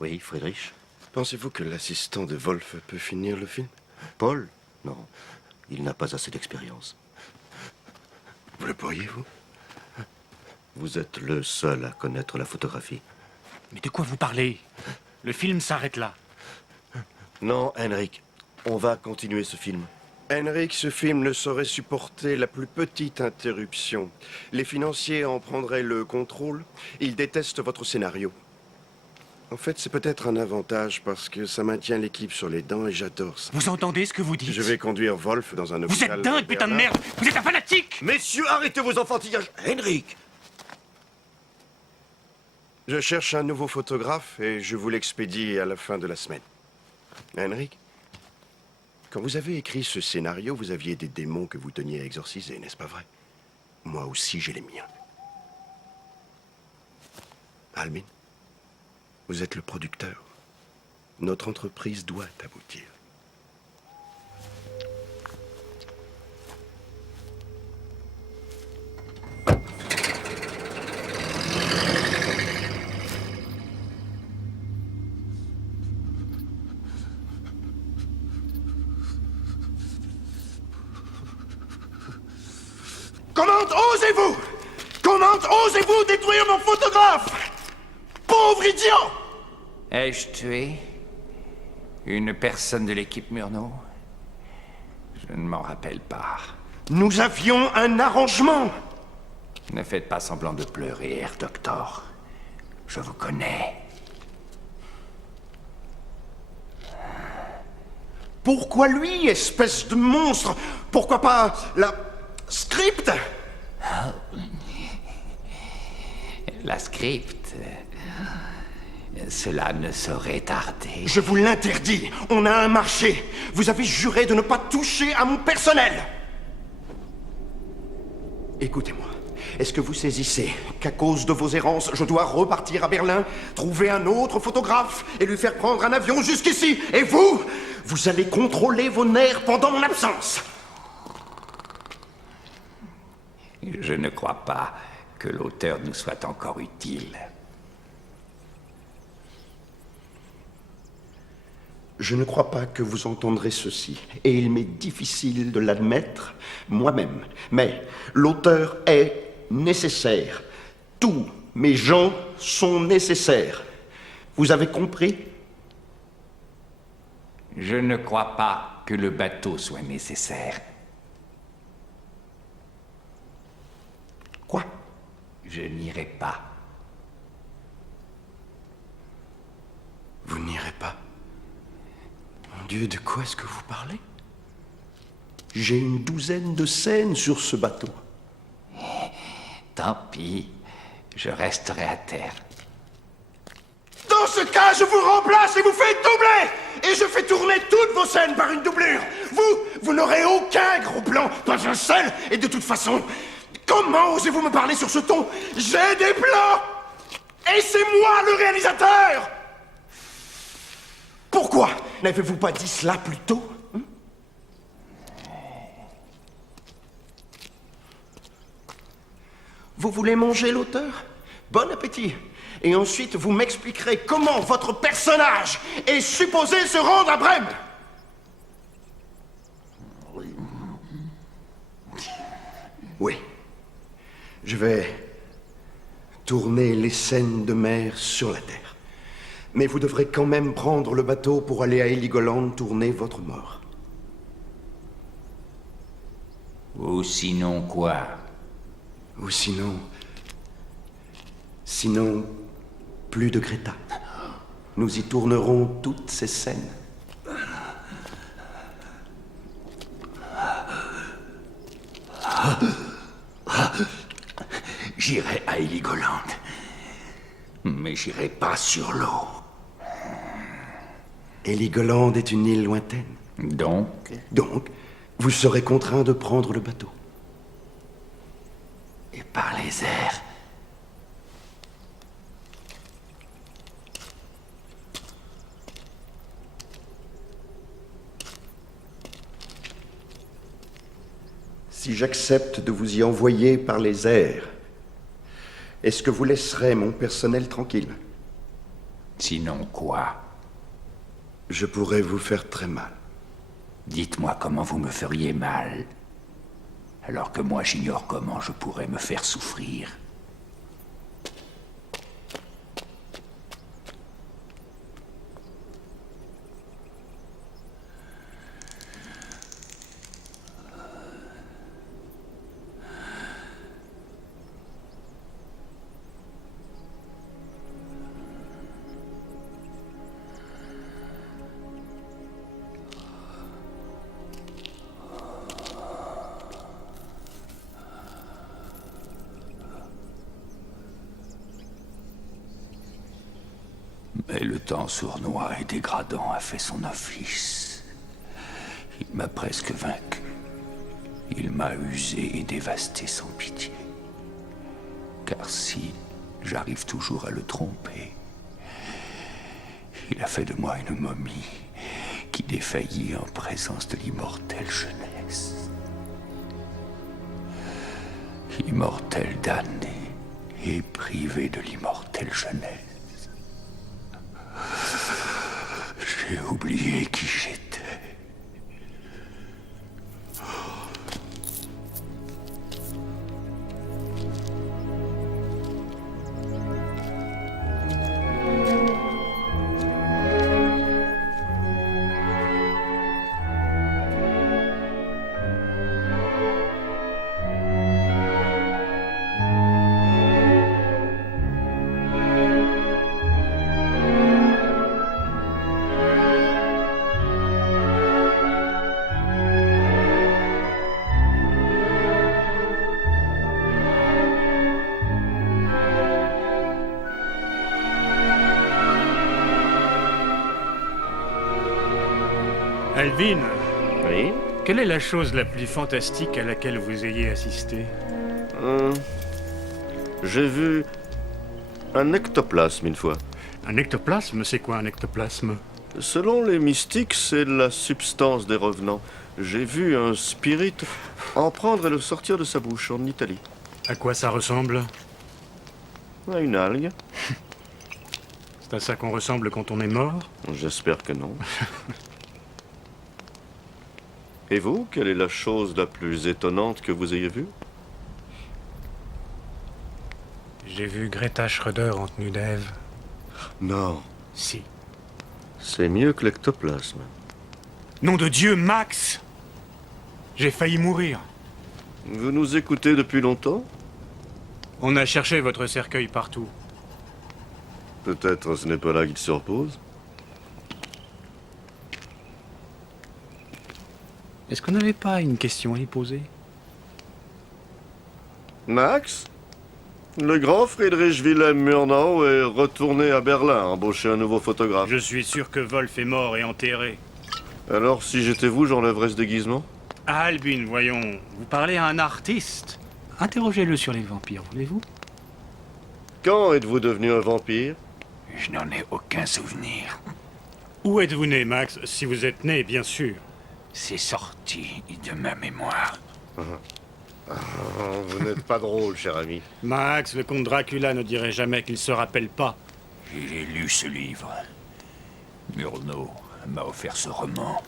Oui, Friedrich? Pensez-vous que l'assistant de Wolf peut finir le film? Paul? Non, il n'a pas assez d'expérience. Vous le pourriez, vous? Vous êtes le seul à connaître la photographie. Mais de quoi vous parlez? Le film s'arrête là. Non, Henrik, on va continuer ce film. Henrik, ce film ne saurait supporter la plus petite interruption. Les financiers en prendraient le contrôle. Ils détestent votre scénario. En fait, c'est peut-être un avantage parce que ça maintient l'équipe sur les dents et j'adore ça. Vous entendez ce que vous dites? Je vais conduire Wolf dans un hôpital. Vous êtes dingue, putain de merde! Vous êtes un fanatique! Messieurs, arrêtez vos enfantillages! Henrik! Je cherche un nouveau photographe et je vous l'expédie à la fin de la semaine. Henrik, quand vous avez écrit ce scénario, vous aviez des démons que vous teniez à exorciser, n'est-ce pas vrai? Moi aussi, j'ai les miens. Albin, vous êtes le producteur. Notre entreprise doit aboutir. Comment osez-vous? Comment osez-vous détruire mon photographe? Pauvre idiot! Ai-je tué une personne de l'équipe Murnau? Je ne m'en rappelle pas. Nous avions un arrangement. Ne faites pas semblant de pleurer, Herr Doctor. Je vous connais. Pourquoi lui, espèce de monstre? Pourquoi pas la script? La script... Cela ne saurait tarder. Je vous l'interdis. On a un marché. Vous avez juré de ne pas toucher à mon personnel. Écoutez-moi. Est-ce que vous saisissez qu'à cause de vos errances, je dois repartir à Berlin, trouver un autre photographe et lui faire prendre un avion jusqu'ici? Et vous, vous allez contrôler vos nerfs pendant mon absence. Je ne crois pas que l'auteur nous soit encore utile. Je ne crois pas que vous entendrez ceci, et il m'est difficile de l'admettre moi-même. Mais l'auteur est nécessaire. Tous mes gens sont nécessaires. Vous avez compris? Je ne crois pas que le bateau soit nécessaire. Quoi? Je n'irai pas. Vous n'irez pas? Mon Dieu, de quoi est-ce que vous parlez? J'ai une douzaine de scènes sur ce bateau. Tant pis, je resterai à terre. Dans ce cas, je vous remplace et vous fais doubler! Et je fais tourner toutes vos scènes par une doublure! Vous n'aurez aucun gros plan, pas un seul! Et de toute façon, comment osez-vous me parler sur ce ton? J'ai des plans! Et c'est moi le réalisateur! Pourquoi n'avez-vous pas dit cela plus tôt? Vous voulez manger l'auteur? Bon appétit! Et ensuite, vous m'expliquerez comment votre personnage est supposé se rendre à Brême. Oui. Je vais tourner les scènes de mer sur la Terre. Mais vous devrez quand même prendre le bateau pour aller à Heligoland tourner votre mort. Ou sinon quoi? Ou sinon... Sinon, plus de Greta. Nous y tournerons toutes ces scènes. J'irai à Heligoland. Mais j'irai pas sur l'eau. Heligoland est une île lointaine. Donc, vous serez contraint de prendre le bateau. et par les airs. Si j'accepte de vous y envoyer par les airs, est-ce que vous laisserez mon personnel tranquille? Sinon quoi? Je pourrais vous faire très mal. Dites-moi comment vous me feriez mal, alors que moi j'ignore comment je pourrais me faire souffrir. Mais le temps sournois et dégradant a fait son office. Il m'a presque vaincu. Il m'a usé et dévasté sans pitié. Car si j'arrive toujours à le tromper, il a fait de moi une momie qui défaillit en présence de l'immortelle jeunesse. Immortel damné et privé de l'immortelle jeunesse. J'ai oublié qui j'étais. Alvin, Oui? quelle est la chose la plus fantastique à laquelle vous ayez assisté? J'ai vu un ectoplasme une fois. Un ectoplasme? C'est quoi un ectoplasme? Selon les mystiques, c'est la substance des revenants. J'ai vu un spirit en prendre et le sortir de sa bouche en Italie. À quoi ça ressemble? À une algue. C'est à ça qu'on ressemble quand on est mort? J'espère que non. Et vous, quelle est la chose la plus étonnante que vous ayez vue? J'ai vu Greta Schröder en tenue d'Ève. Non. Si. C'est mieux que l'ectoplasme. Nom de Dieu, Max! J'ai failli mourir. Vous nous écoutez depuis longtemps? On a cherché votre cercueil partout. Peut-être ce n'est pas là qu'il se repose. Est-ce qu'on n'avait pas une question à lui poser? Max? Le grand Friedrich Wilhelm Murnau est retourné à Berlin embaucher un nouveau photographe. Je suis sûr que Wolf est mort et enterré. Alors, si j'étais vous, j'enlèverais ce déguisement? Ah, Albin, voyons, vous parlez à un artiste. Interrogez-le sur les vampires, voulez-vous? Quand êtes-vous devenu un vampire? Je n'en ai aucun souvenir. Où êtes-vous né, Max? Si vous êtes né, bien sûr. C'est sorti de ma mémoire. Vous n'êtes pas drôle, cher ami. Max, le comte Dracula ne dirait jamais qu'il se rappelle pas. J'ai lu ce livre. Murnau m'a offert ce roman.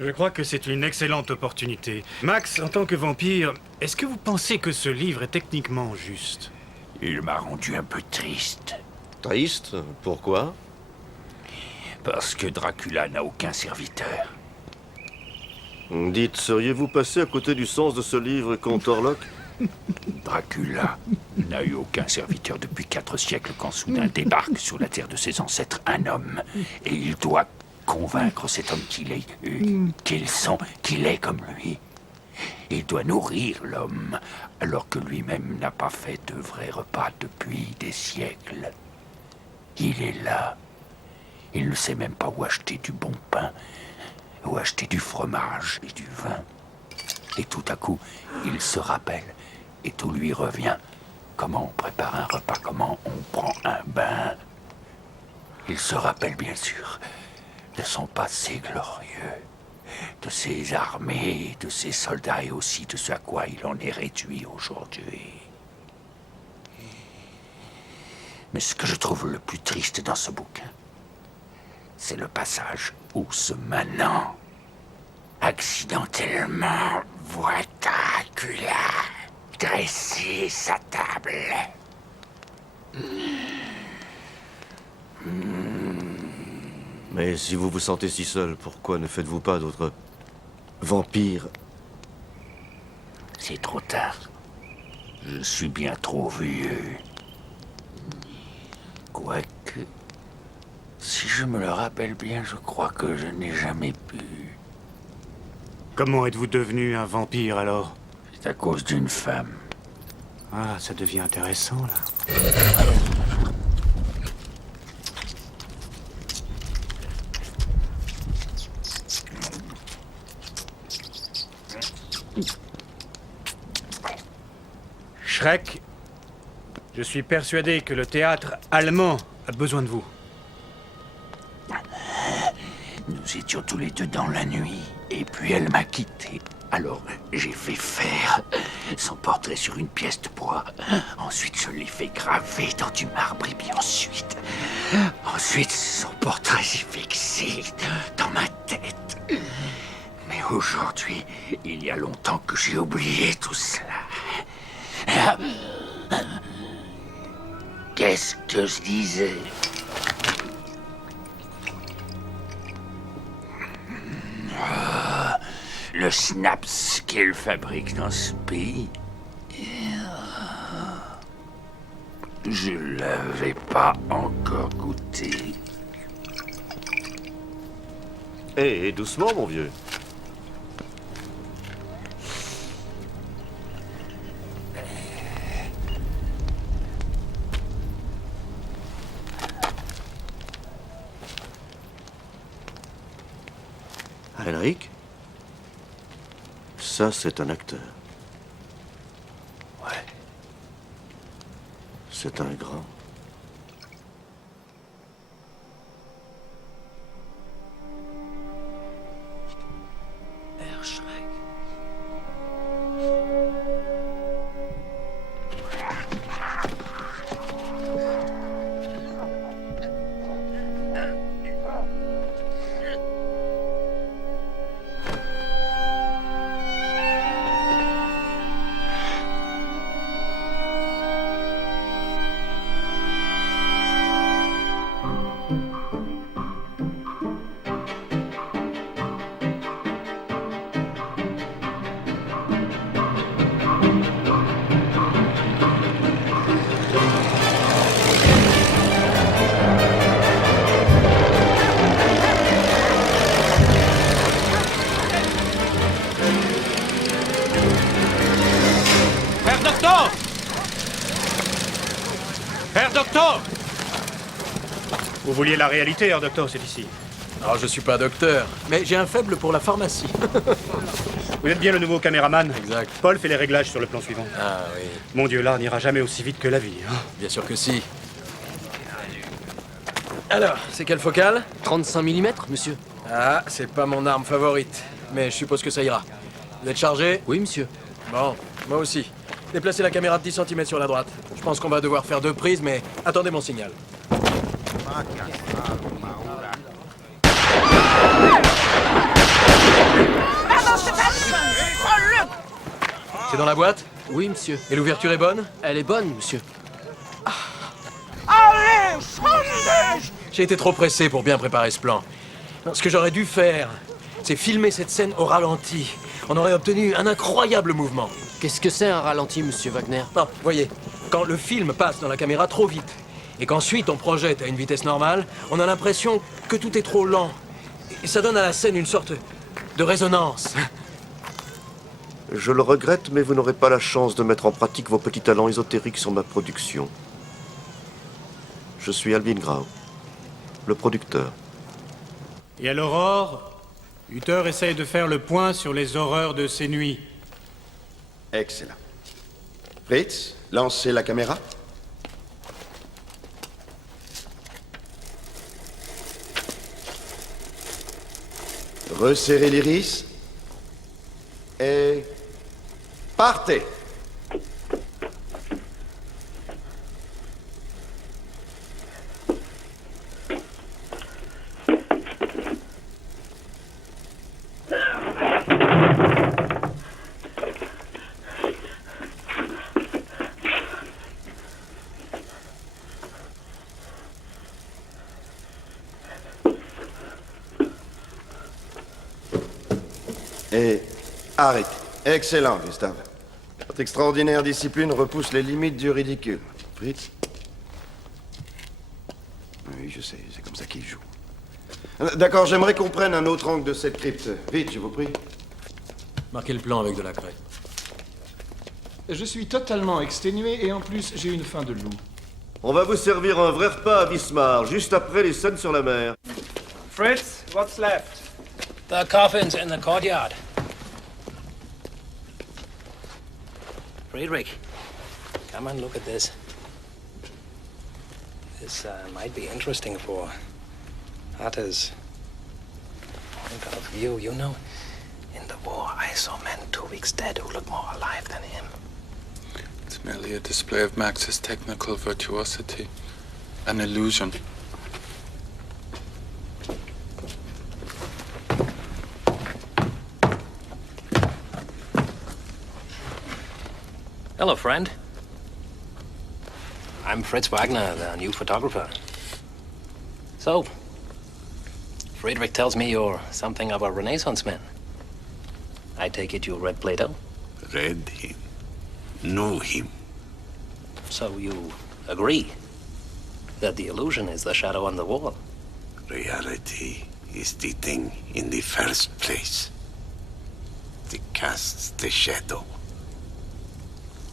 Je crois que c'est une excellente opportunité. Max, en tant que vampire, est-ce que vous pensez que ce livre est techniquement juste? Il m'a rendu un peu triste. Triste? Pourquoi? Parce que Dracula n'a aucun serviteur. Dites, seriez-vous passé à côté du sens de ce livre, comte Orlok? Dracula n'a eu aucun serviteur depuis 4 siècles quand soudain débarque sur la terre de ses ancêtres un homme. Et il doit convaincre cet homme qu'il est comme lui. Il doit nourrir l'homme, alors que lui-même n'a pas fait de vrais repas depuis des siècles. Il est là. Il ne sait même pas où acheter du bon pain, où acheter du fromage et du vin. Et tout à coup, il se rappelle, et tout lui revient. Comment on prépare un repas, comment on prend un bain. Il se rappelle bien sûr de son passé glorieux. de ses armées, de ses soldats et aussi de ce à quoi il en est réduit aujourd'hui. Mais ce que je trouve le plus triste dans ce bouquin, c'est le passage où ce manant accidentellement voit Dracula dresser sa table. Mais si vous vous sentez si seul, pourquoi ne faites-vous pas d'autres vampires? C'est trop tard. Je suis bien trop vieux. Quoique, si je me le rappelle bien, je crois que je n'ai jamais pu. Comment êtes-vous devenu un vampire, alors? C'est à cause d'une femme. Ah, ça devient intéressant, là. Shrek, je suis persuadé que le théâtre allemand a besoin de vous. Nous étions tous les deux dans la nuit, et puis elle m'a quitté. Alors, j'ai fait faire son portrait sur une pièce de bois. Ensuite, je l'ai fait graver dans du marbre, et puis ensuite, son portrait s'est fixé dans ma tête. Mais aujourd'hui, il y a longtemps que j'ai oublié tout cela. Qu'est-ce que je disais? Le schnapps qu'elle fabrique dans ce pays, je l'avais pas encore goûté. Eh, doucement, mon vieux. Henrik? Ça, c'est un acteur. Ouais. C'est un grand. Herr Schreck. Herr Docteur! Vous vouliez la réalité, Herr Docteur, c'est ici. Alors, je suis pas docteur, mais j'ai un faible pour la pharmacie. Vous êtes bien le nouveau caméraman? Exact. Paul fait les réglages sur le plan suivant. Ah oui. Mon Dieu, l'art n'ira jamais aussi vite que la vie. Hein. Bien sûr que si. Alors, c'est quelle focale? 35 mm, monsieur. Ah, c'est pas mon arme favorite, mais je suppose que ça ira. Vous êtes chargé? Oui, monsieur. Bon, moi aussi. Déplacez la caméra de 10 cm sur la droite. Je pense qu'on va devoir faire 2 prises, mais attendez mon signal. C'est dans la boîte? Oui, monsieur. Et l'ouverture est bonne? Elle est bonne, monsieur. Allez, j'ai été trop pressé pour bien préparer ce plan. Non, ce que j'aurais dû faire, c'est filmer cette scène au ralenti. On aurait obtenu un incroyable mouvement. Qu'est-ce que c'est un ralenti, monsieur Wagner? Non, voyez, quand le film passe dans la caméra trop vite, et qu'ensuite on projette à une vitesse normale, on a l'impression que tout est trop lent. Et ça donne à la scène une sorte de résonance. Je le regrette, mais vous n'aurez pas la chance de mettre en pratique vos petits talents ésotériques sur ma production. Je suis Alvin Grau, le producteur. Et à l'aurore, Uther essaye de faire le point sur les horreurs de ces nuits. Excellent. Fritz, lancez la caméra. Resserrez l'iris. Et... partez. Et arrête. Excellent, Gustave. Votre extraordinaire discipline repousse les limites du ridicule. Fritz? Oui, je sais, c'est comme ça qu'il joue. D'accord, j'aimerais qu'on prenne un autre angle de cette crypte. Vite, je vous prie. Marquez le plan avec de la craie. Je suis totalement exténué et en plus, j'ai une faim de loup. On va vous servir un vrai repas à Wismar, juste après les scènes sur la mer. Fritz, what's left? The coffin's in the courtyard. Friedrich, come and look at this. This might be interesting for Hatter's point of view. You know, in the war, I saw men 2 weeks dead who looked more alive than him. It's merely a display of Max's technical virtuosity. An illusion. Hello, friend. I'm Fritz Wagner, the new photographer. So, Friedrich tells me you're something of a Renaissance man. I take it you read Plato? Read him. Knew him. So you agree that the illusion is the shadow on the wall? Reality is the thing in the first place. It casts the shadow.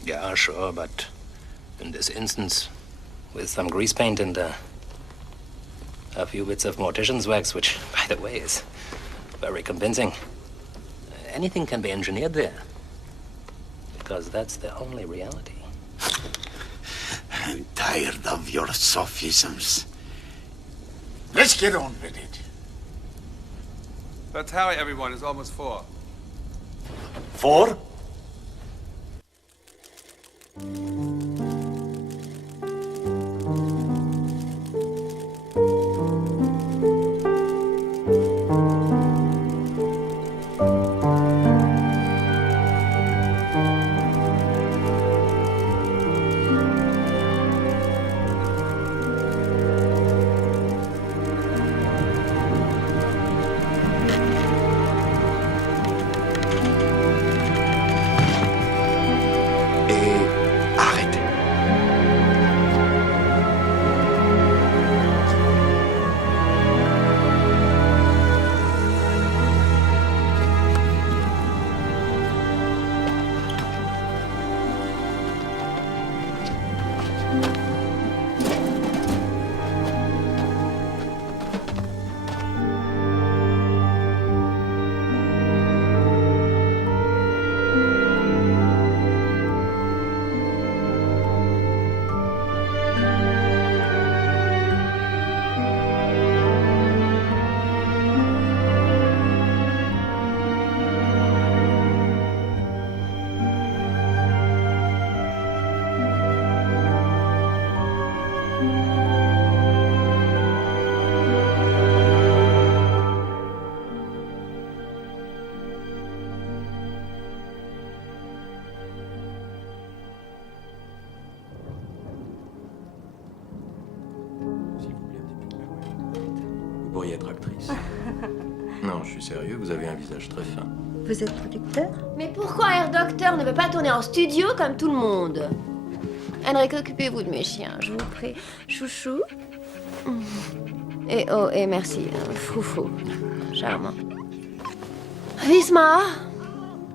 Yeah, sure, but in this instance, with some grease paint and a few bits of mortician's wax, which, by the way, is very convincing, anything can be engineered there. Because that's the only reality. I'm tired of your sophisms. Let's get on with it. Let's hurry, everyone. It's almost 4. 4? Vous pourriez être actrice. Non, je suis sérieux, vous avez un visage très fin. Vous êtes producteur? Mais pourquoi Air Doctor ne veut pas tourner en studio comme tout le monde? Henrik, occupez-vous de mes chiens, je vous prie. Chouchou. Et oh, et merci. Foufou. Charmant. Wismar,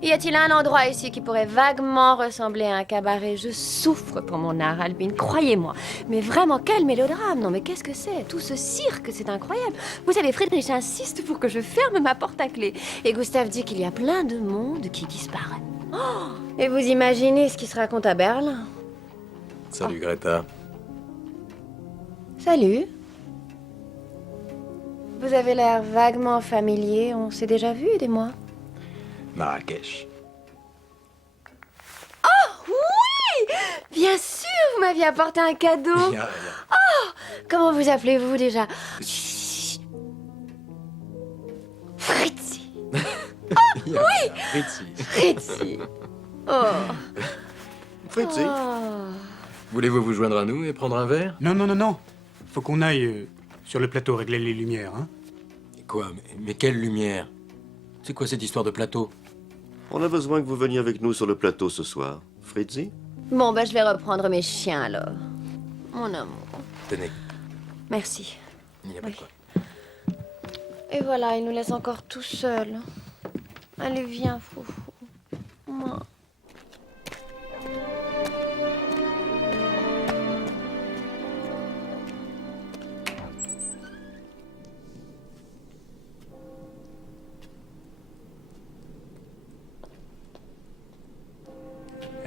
y a-t-il un endroit ici qui pourrait vaguement ressembler à un cabaret? Je souffre pour mon art, Albine, croyez-moi. Mais vraiment, quel mélodrame! Non, mais qu'est-ce que c'est? Tout ce cirque, c'est incroyable. Vous savez, Friedrich insiste pour que je ferme ma porte à clé. Et Gustave dit qu'il y a plein de monde qui disparaît. Oh, et vous imaginez ce qui se raconte à Berlin? Salut, Greta. Salut. Vous avez l'air vaguement familier. On s'est déjà vu, aidez-moi. Marrakech. Oh, oui! Bien sûr, vous m'aviez apporté un cadeau. Oh, comment vous appelez-vous déjà? Fritzi. Oh, oui! Fritzi. Oh. Fritzi. Oh. Voulez-vous vous joindre à nous et prendre un verre? Non, non, non, non. Faut qu'on aille sur le plateau régler les lumières, hein. Quoi? Mais quelle lumière? C'est quoi cette histoire de plateau? On a besoin que vous veniez avec nous sur le plateau ce soir. Fritzi? Bon, bah, je vais reprendre mes chiens, alors. Mon amour. Tenez. Merci. Il n'y a pas de quoi. Et voilà, il nous laisse encore tout seuls. Allez, viens, Foufou. Moi.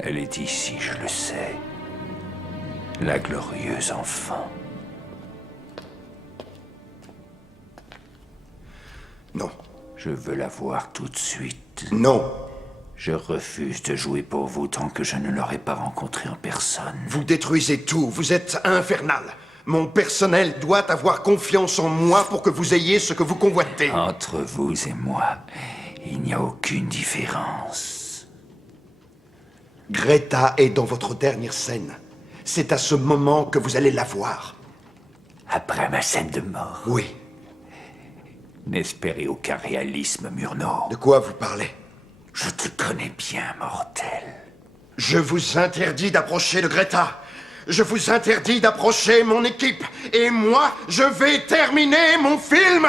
Elle est ici, je le sais. La glorieuse enfant. Non. Je veux la voir tout de suite. Non. Je refuse de jouer pour vous tant que je ne l'aurai pas rencontré en personne. Vous détruisez tout, vous êtes infernal. Mon personnel doit avoir confiance en moi pour que vous ayez ce que vous convoitez. Entre vous et moi, il n'y a aucune différence. Greta est dans votre dernière scène. C'est à ce moment que vous allez la voir. Après ma scène de mort? Oui. N'espérez aucun réalisme, Murnau. De quoi vous parlez? Je te connais bien, mortel. Je vous interdis d'approcher de Greta. Je vous interdis d'approcher mon équipe. Et moi, je vais terminer mon film.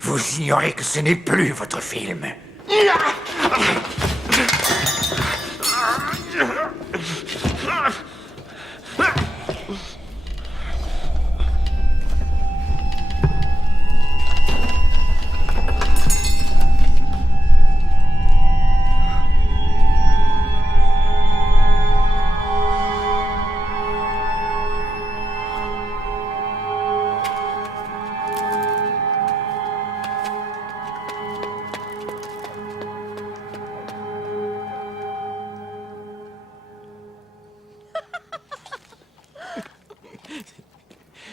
Vous ignorez que ce n'est plus votre film.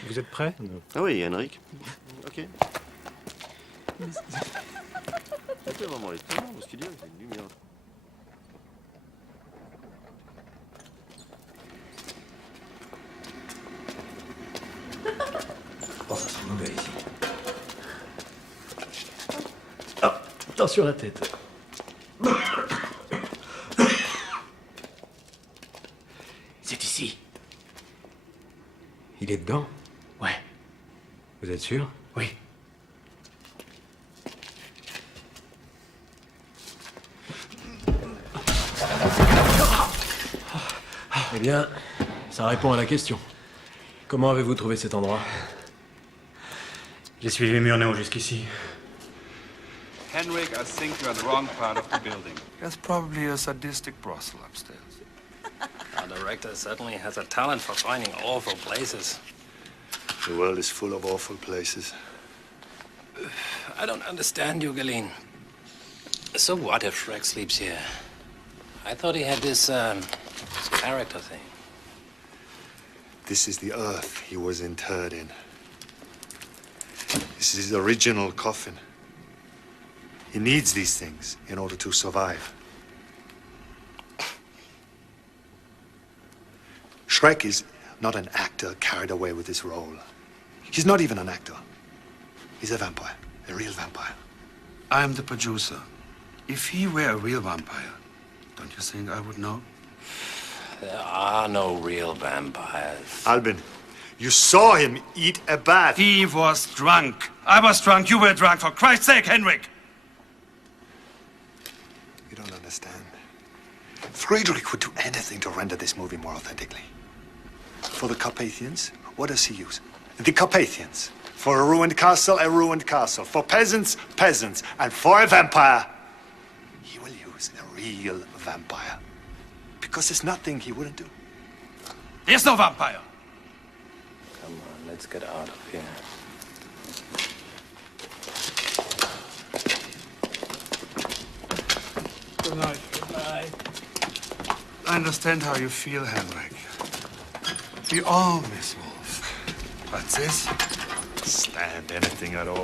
Vous êtes prêts? Ah oui, Henrik. Ok. C'est vraiment étonnant au studio, il y a une lumière. Oh, ça sent mauvais ici. Ah, attention à la tête. C'est ici. Il est dedans? Ouais. Vous êtes sûr? Oui. Eh bien, ça répond à la question. Comment avez-vous trouvé cet endroit? J'ai suivi Murnau jusqu'ici. Henrik, I think you're in the wrong part of the building. There's probably a sadistic brothel upstairs. Our director certainly has a talent for finding awful places. The world is full of awful places. I don't understand you, Galeen. So what if Shrek sleeps here? I thought he had this character thing. This is the earth he was interred in. This is his original coffin. He needs these things in order to survive. Shrek is not an actor carried away with his role. He's not even an actor. He's a vampire, a real vampire. I'm the producer. If he were a real vampire, don't you think I would know? There are no real vampires. Albin, you saw him eat a bat. He was drunk. I was drunk. You were drunk. For Christ's sake, Henrik! You don't understand. Friedrich would do anything to render this movie more authentically. For the Carpathians, what does he use? The Carpathians. For a ruined castle, a ruined castle. For peasants, peasants. And for a vampire, he will use a real vampire. Because there's nothing he wouldn't do. There's no vampire! Come on, let's get out of here. I understand how you feel, Henrik. We all miss Wolf. But this, stand anything at all.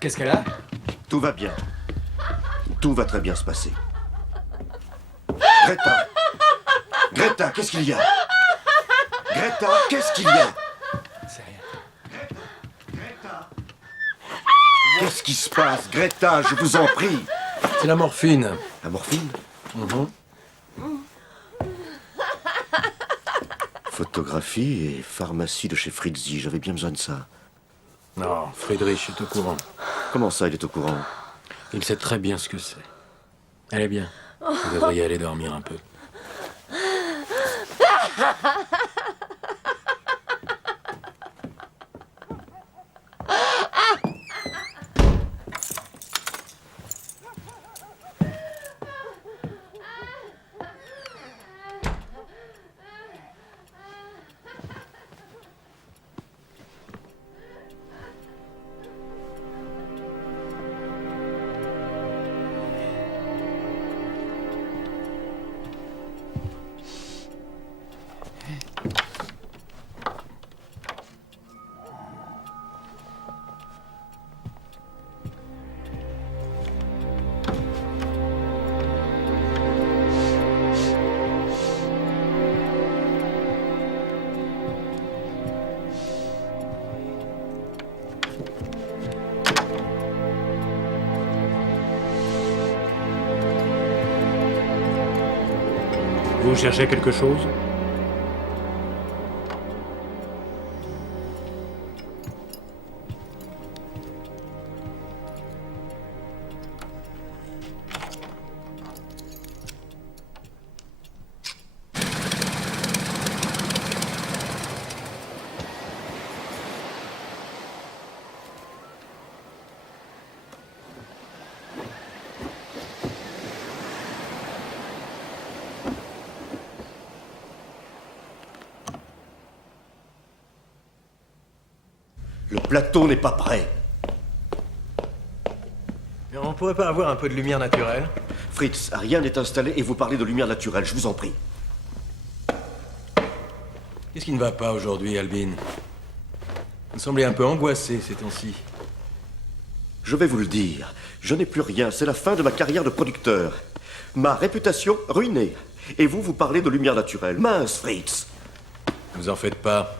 Qu'est-ce qu'elle a? Tout va bien. Tout va très bien se passer. Greta! Greta, qu'est-ce qu'il y a? Greta, qu'est-ce qu'il y a? C'est rien. Greta! Qu'est-ce qui se passe? Greta, je vous en prie! C'est la morphine. La morphine? Photographie et pharmacie de chez Fritzi, j'avais bien besoin de ça. Non, Friedrich est au courant. Comment ça, il est au courant? Il sait très bien ce que c'est. Elle est bien. Vous devriez aller dormir un peu. Vous cherchez quelque chose? Le plateau n'est pas prêt. Mais on pourrait pas avoir un peu de lumière naturelle? Fritz, rien n'est installé et vous parlez de lumière naturelle, je vous en prie. Qu'est-ce qui ne va pas aujourd'hui, Albin? Vous semblez un peu angoissé ces temps-ci. Je vais vous le dire, je n'ai plus rien, c'est la fin de ma carrière de producteur. Ma réputation ruinée. Et vous, vous parlez de lumière naturelle. Mince, Fritz. Ne vous en faites pas.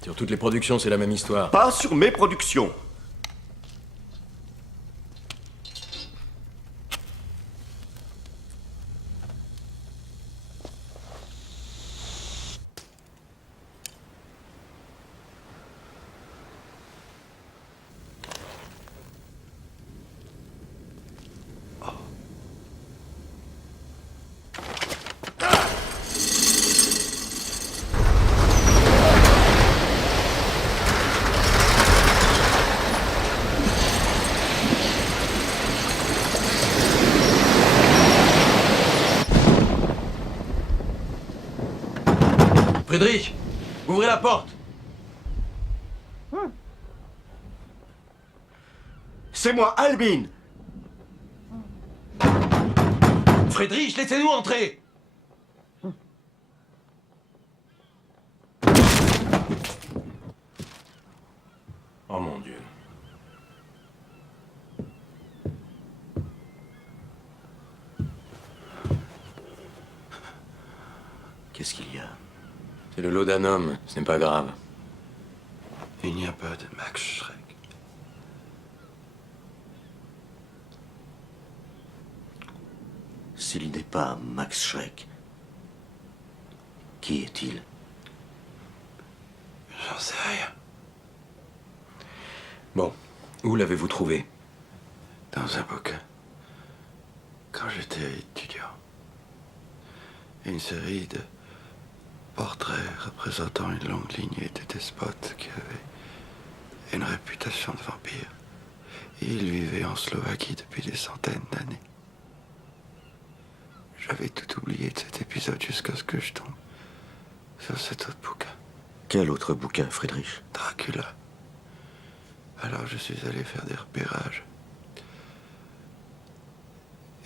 Sur toutes les productions, c'est la même histoire. Pas sur mes productions. Friedrich, ouvrez la porte. C'est moi, Albin. Friedrich, laissez-nous entrer. Oh mon Dieu. Qu'est-ce qu'il y a? C'est le laudanum, ce n'est pas grave. Il n'y a pas de Max Schreck. S'il n'est pas Max Schreck, qui est-il? J'en sais rien. Bon, où l'avez-vous trouvé? Dans un bouquin. Quand j'étais étudiant. Une série de portraits représentant une longue lignée de despotes qui avaient une réputation de vampires. Et ils vivaient en Slovaquie depuis des centaines d'années. J'avais tout oublié de cet épisode jusqu'à ce que je tombe sur cet autre bouquin. Quel autre bouquin, Friedrich? Dracula. Alors je suis allé faire des repérages.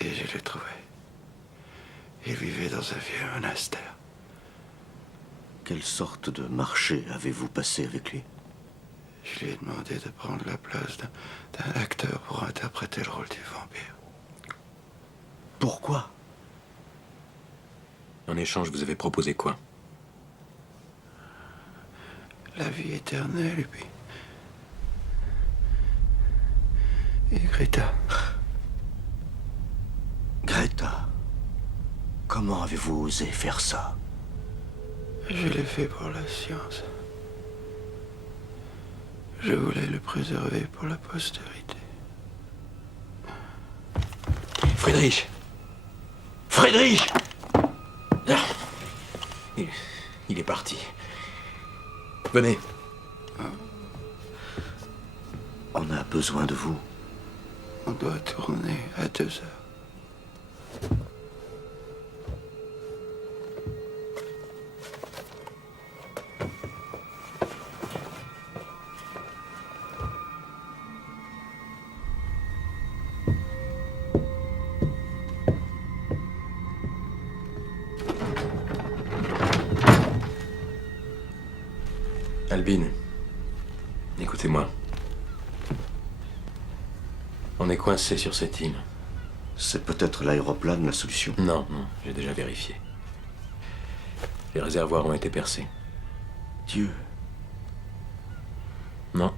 Et je l'ai trouvé. Il vivait dans un vieux monastère. Quelle sorte de marché avez-vous passé avec lui? Je lui ai demandé de prendre la place d'un acteur pour interpréter le rôle du vampire. Pourquoi? En échange, vous avez proposé quoi? La vie éternelle, et puis... Et Greta. Greta? Comment avez-vous osé faire ça? Je l'ai fait pour la science. Je voulais le préserver pour la postérité. Friedrich! Friedrich! Ah. Il est parti. Venez. On a besoin de vous. On doit tourner à 2 heures. Albin, écoutez-moi. On est coincé sur cette île. C'est peut-être l'aéroplane la solution. Non, non, j'ai déjà vérifié. Les réservoirs ont été percés. Dieu. Non.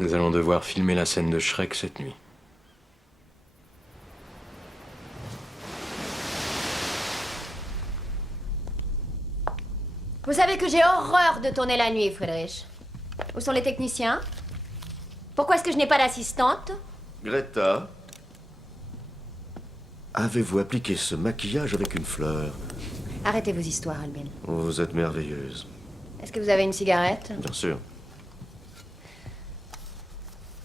Nous allons devoir filmer la scène de Shrek cette nuit. Vous savez que j'ai horreur de tourner la nuit, Friedrich. Où sont les techniciens? Pourquoi est-ce que je n'ai pas d'assistante? Greta, avez-vous appliqué ce maquillage avec une fleur? Arrêtez vos histoires, Albin. Vous êtes merveilleuse. Est-ce que vous avez une cigarette? Bien sûr.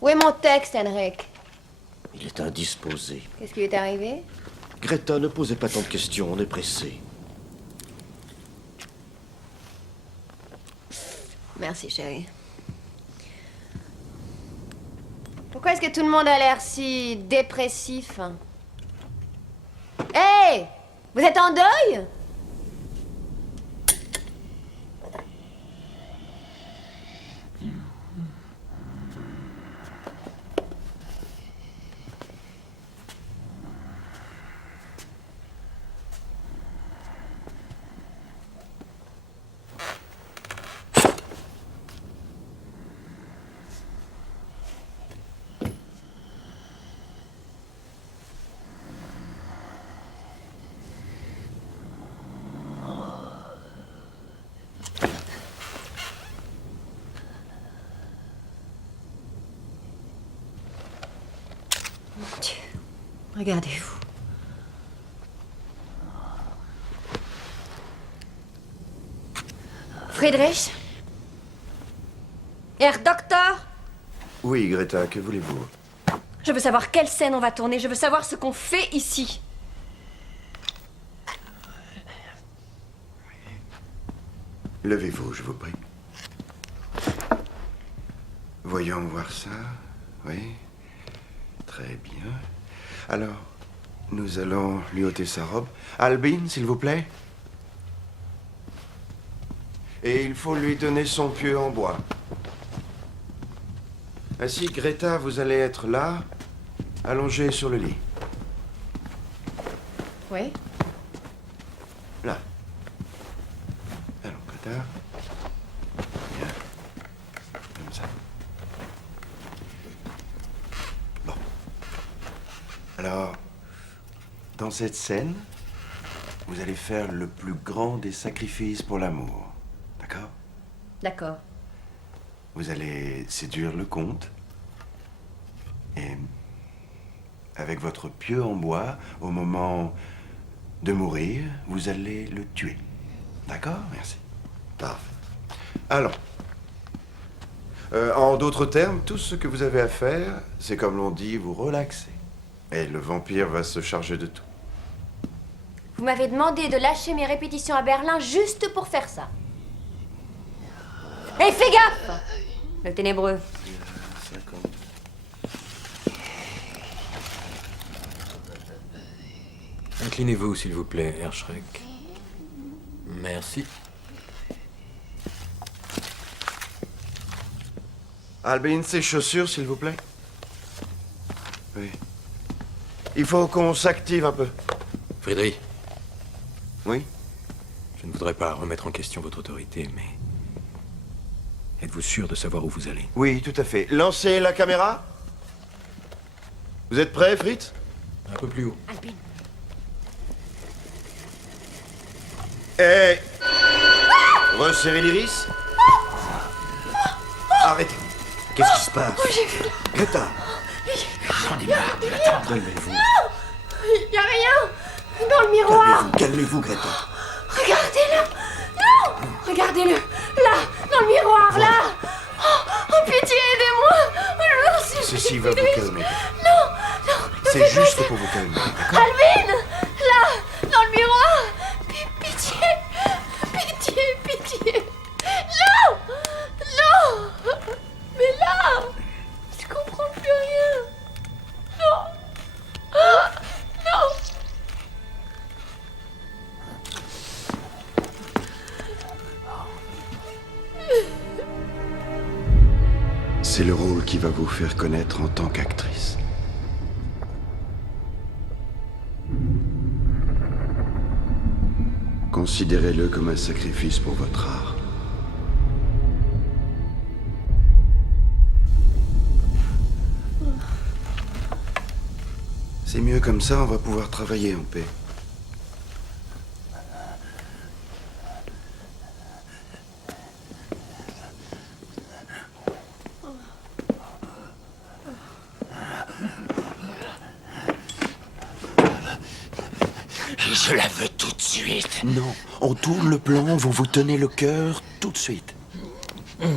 Où est mon texte, Henrik? Il est indisposé. Qu'est-ce qui lui est arrivé? Greta, ne posez pas tant de questions, on est pressé. Merci, chérie. Pourquoi est-ce que tout le monde a l'air si dépressif? Hey! Vous êtes en deuil? Mon Dieu, regardez-vous. Friedrich? Herr Docteur? Oui, Greta, que voulez-vous? Je veux savoir quelle scène on va tourner. Je veux savoir ce qu'on fait ici. Levez-vous, je vous prie. Voyons voir ça. Oui. Très bien. Alors, nous allons lui ôter sa robe. Albin, s'il vous plaît. Et il faut lui donner son pieu en bois. Ainsi, Greta, vous allez être là, allongée sur le lit. Oui. Là, Greta. Bien. Comme ça. Bon. Alors, dans cette scène, vous allez faire le plus grand des sacrifices pour l'amour. D'accord? D'accord. Vous allez séduire le comte. Et avec votre pieu en bois, au moment de mourir, vous allez le tuer. D'accord? Merci. Parfait. Alors, en d'autres termes, tout ce que vous avez à faire, c'est comme l'on dit, vous relaxer. Et le vampire va se charger de tout. Vous m'avez demandé de lâcher mes répétitions à Berlin juste pour faire ça. Hé, fais gaffe! Le ténébreux. Inclinez-vous, s'il vous plaît, Herr Schreck. Merci. Albin, ses chaussures, s'il vous plaît. Oui. Il faut qu'on s'active un peu. Friedrich. Oui? Je ne voudrais pas remettre en question votre autorité, mais... êtes-vous sûr de savoir où vous allez? Oui, tout à fait. Lancez la caméra. Vous êtes prêts, Fritz? Un peu plus haut. Albin. Et... resserrez l'iris. Arrêtez. Qu'est-ce qui se passe? Greta. J'en ai marre de l'attendre. Calmez-vous. Y a rien dans le miroir. Calmez-vous, Greta. Regardez-le. Non. Regardez-le. Là, dans le miroir, là. Oh, pitié, aidez-moi. Je vous en supplie. Ceci va vous calmer. Non, non. C'est juste pour vous calmer. Albin, là, dans le miroir. Pitié. Pitié, pitié. Non. Non. Mais là, je comprends plus rien. Non. Non. C'est le rôle qui va vous faire connaître en tant qu'actrice. Considérez-le comme un sacrifice pour votre art. C'est mieux comme ça, on va pouvoir travailler en paix. Je la veux tout de suite. Non, on tourne le plan, vous vous tenez le cœur tout de suite.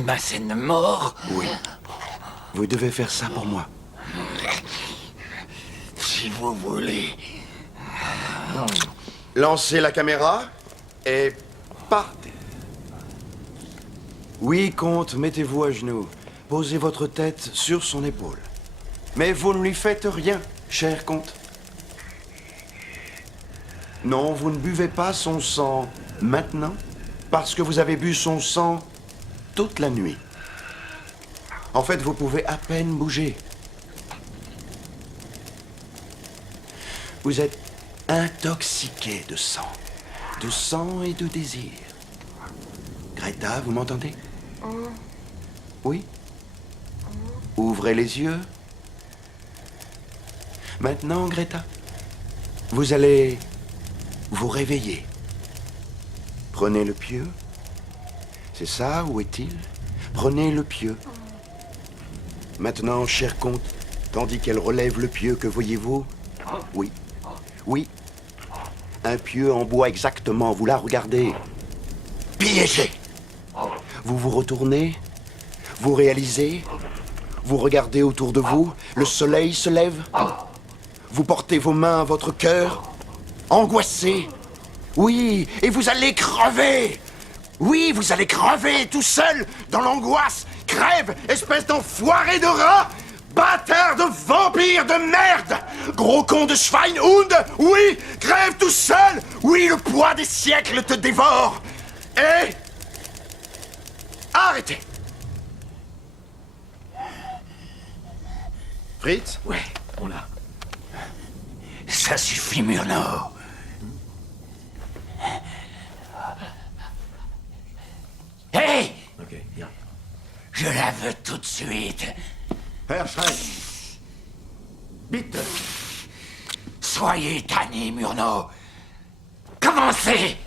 Ma scène mort? Oui. Vous devez faire ça pour moi. Si vous voulez. Lancez la caméra et partez. Oui, comte, mettez-vous à genoux. Posez votre tête sur son épaule. Mais vous ne lui faites rien, cher comte. Non, vous ne buvez pas son sang maintenant, parce que vous avez bu son sang toute la nuit. En fait, vous pouvez à peine bouger. Vous êtes intoxiqué de sang et de désir. Greta, vous m'entendez? Oui? Ouvrez les yeux. Maintenant, Greta, vous allez vous réveiller. Prenez le pieu. C'est ça, où est-il? Prenez le pieu. Maintenant, cher comte, tandis qu'elle relève le pieu, que voyez-vous? Oui. Oui. Un pieu en bois exactement, vous la regardez. Piégé. Vous vous retournez, vous réalisez, vous regardez autour de vous, le soleil se lève, vous portez vos mains à votre cœur, angoissé. Oui, et vous allez crever. Oui, vous allez crever tout seul dans l'angoisse. Crève, espèce d'enfoiré de rat. Bâtard de vampire de merde. Gros con de Schweinhund. Oui, crève tout seul. Oui, le poids des siècles te dévore. Et... arrêtez. Fritz? Ouais, on l'a. Ça suffit, Murnau. Okay, ja. Je la veux tout de suite. Herr Schreck. Bitte. Soyez tanné, Murnau. Commencez.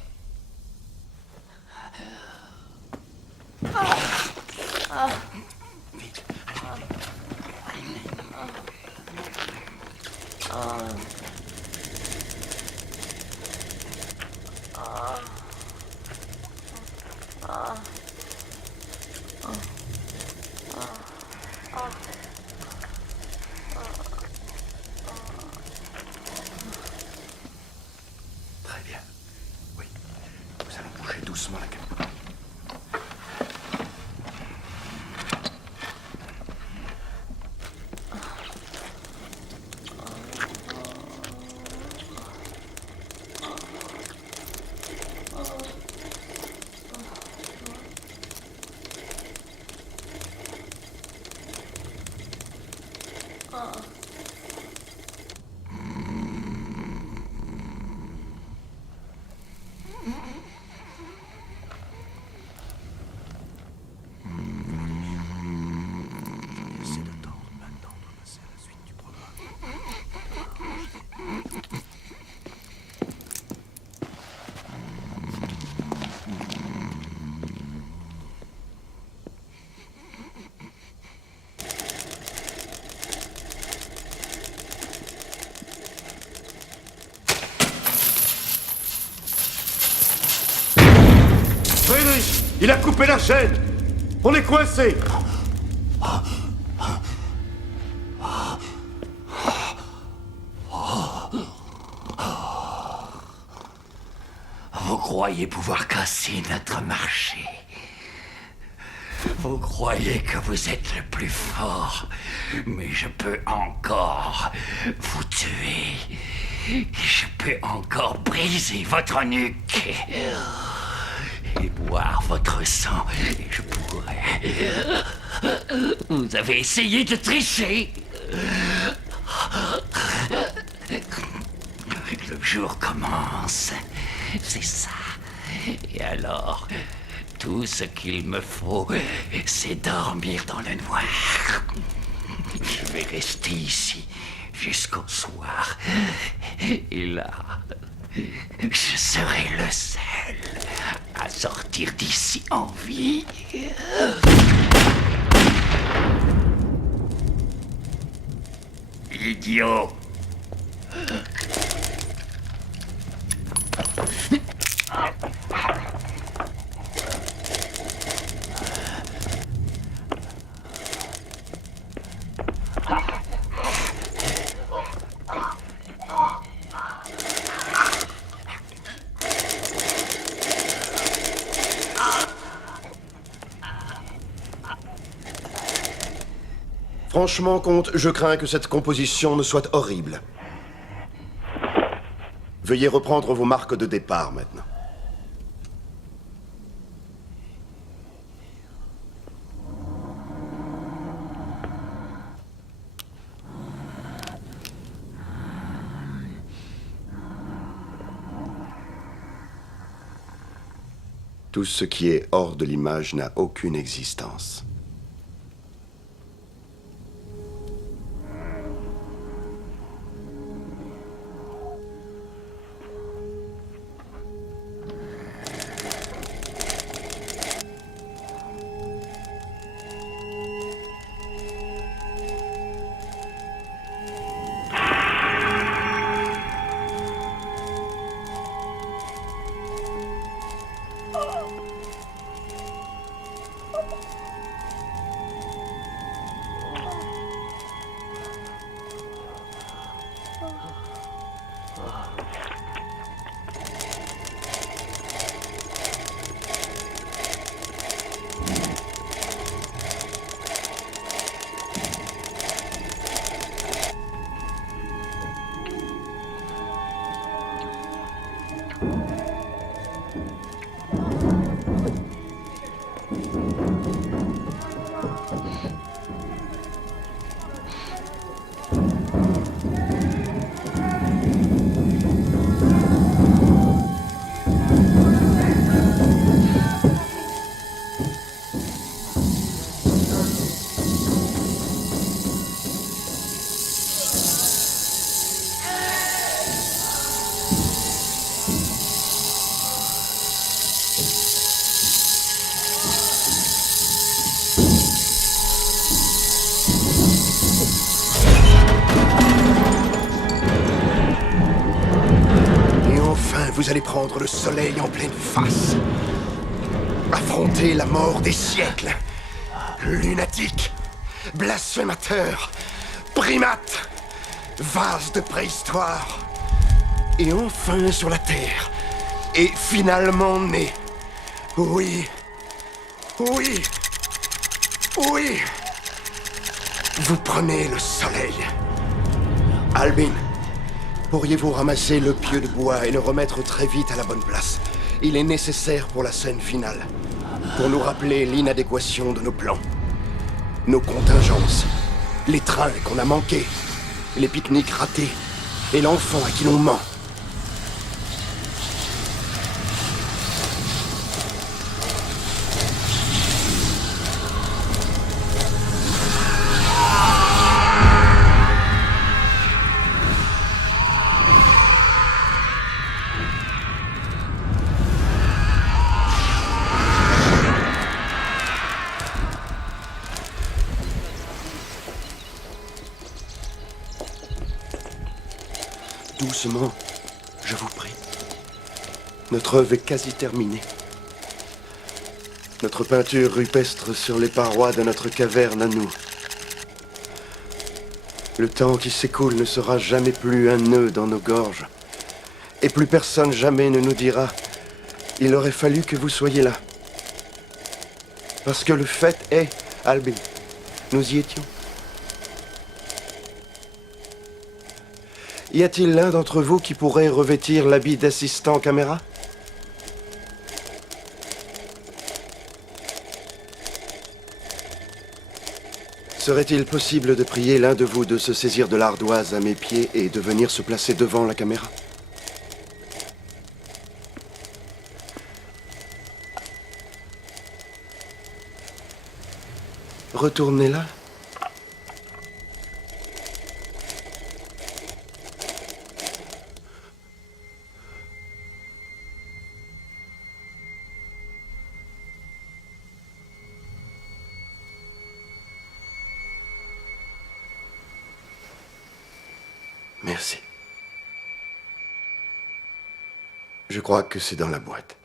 Très bien. Oui. Nous allons bouger doucement la caméra. Friedrich, il a coupé la chaîne. On est coincé. Vous croyez pouvoir casser notre marché. Vous croyez que vous êtes le plus fort. Mais je peux encore vous tuer. Je peux encore briser votre nuque. Et boire votre sang. Et je pourrais... Vous avez essayé de tricher. Le jour commence. C'est ça. Et alors, tout ce qu'il me faut, c'est dormir dans le noir. Je vais rester ici jusqu'au soir. Et là, je serai le seul à sortir d'ici en vie. Idiot! Franchement, comte, je crains que cette composition ne soit horrible. Veuillez reprendre vos marques de départ maintenant. Tout ce qui est hors de l'image n'a aucune existence. vous allez prendre le soleil en pleine face. Affronter la mort des siècles. Lunatique, blasphémateur, primate, vase de préhistoire. Et enfin sur la Terre. Et finalement né. Oui. Oui. Oui. Vous prenez le soleil. Albin, pourriez-vous ramasser le pieu de bois et le remettre très vite à la bonne place? Il est nécessaire pour la scène finale. Pour nous rappeler l'inadéquation de nos plans. Nos contingences. Les trains qu'on a manqués. Les pique-niques ratés. Et l'enfant à qui l'on ment. Doucement, je vous prie. Notre œuvre est quasi terminée. Notre peinture rupestre sur les parois de notre caverne à nous. Le temps qui s'écoule ne sera jamais plus un nœud dans nos gorges. Et plus personne jamais ne nous dira « Il aurait fallu que vous soyez là ». Parce que le fait est, Albin, nous y étions. Y a-t-il l'un d'entre vous qui pourrait revêtir l'habit d'assistant caméra? Serait-il possible de prier l'un de vous de se saisir de l'ardoise à mes pieds et de venir se placer devant la caméra? Retournez-la. Merci. Je crois que c'est dans la boîte.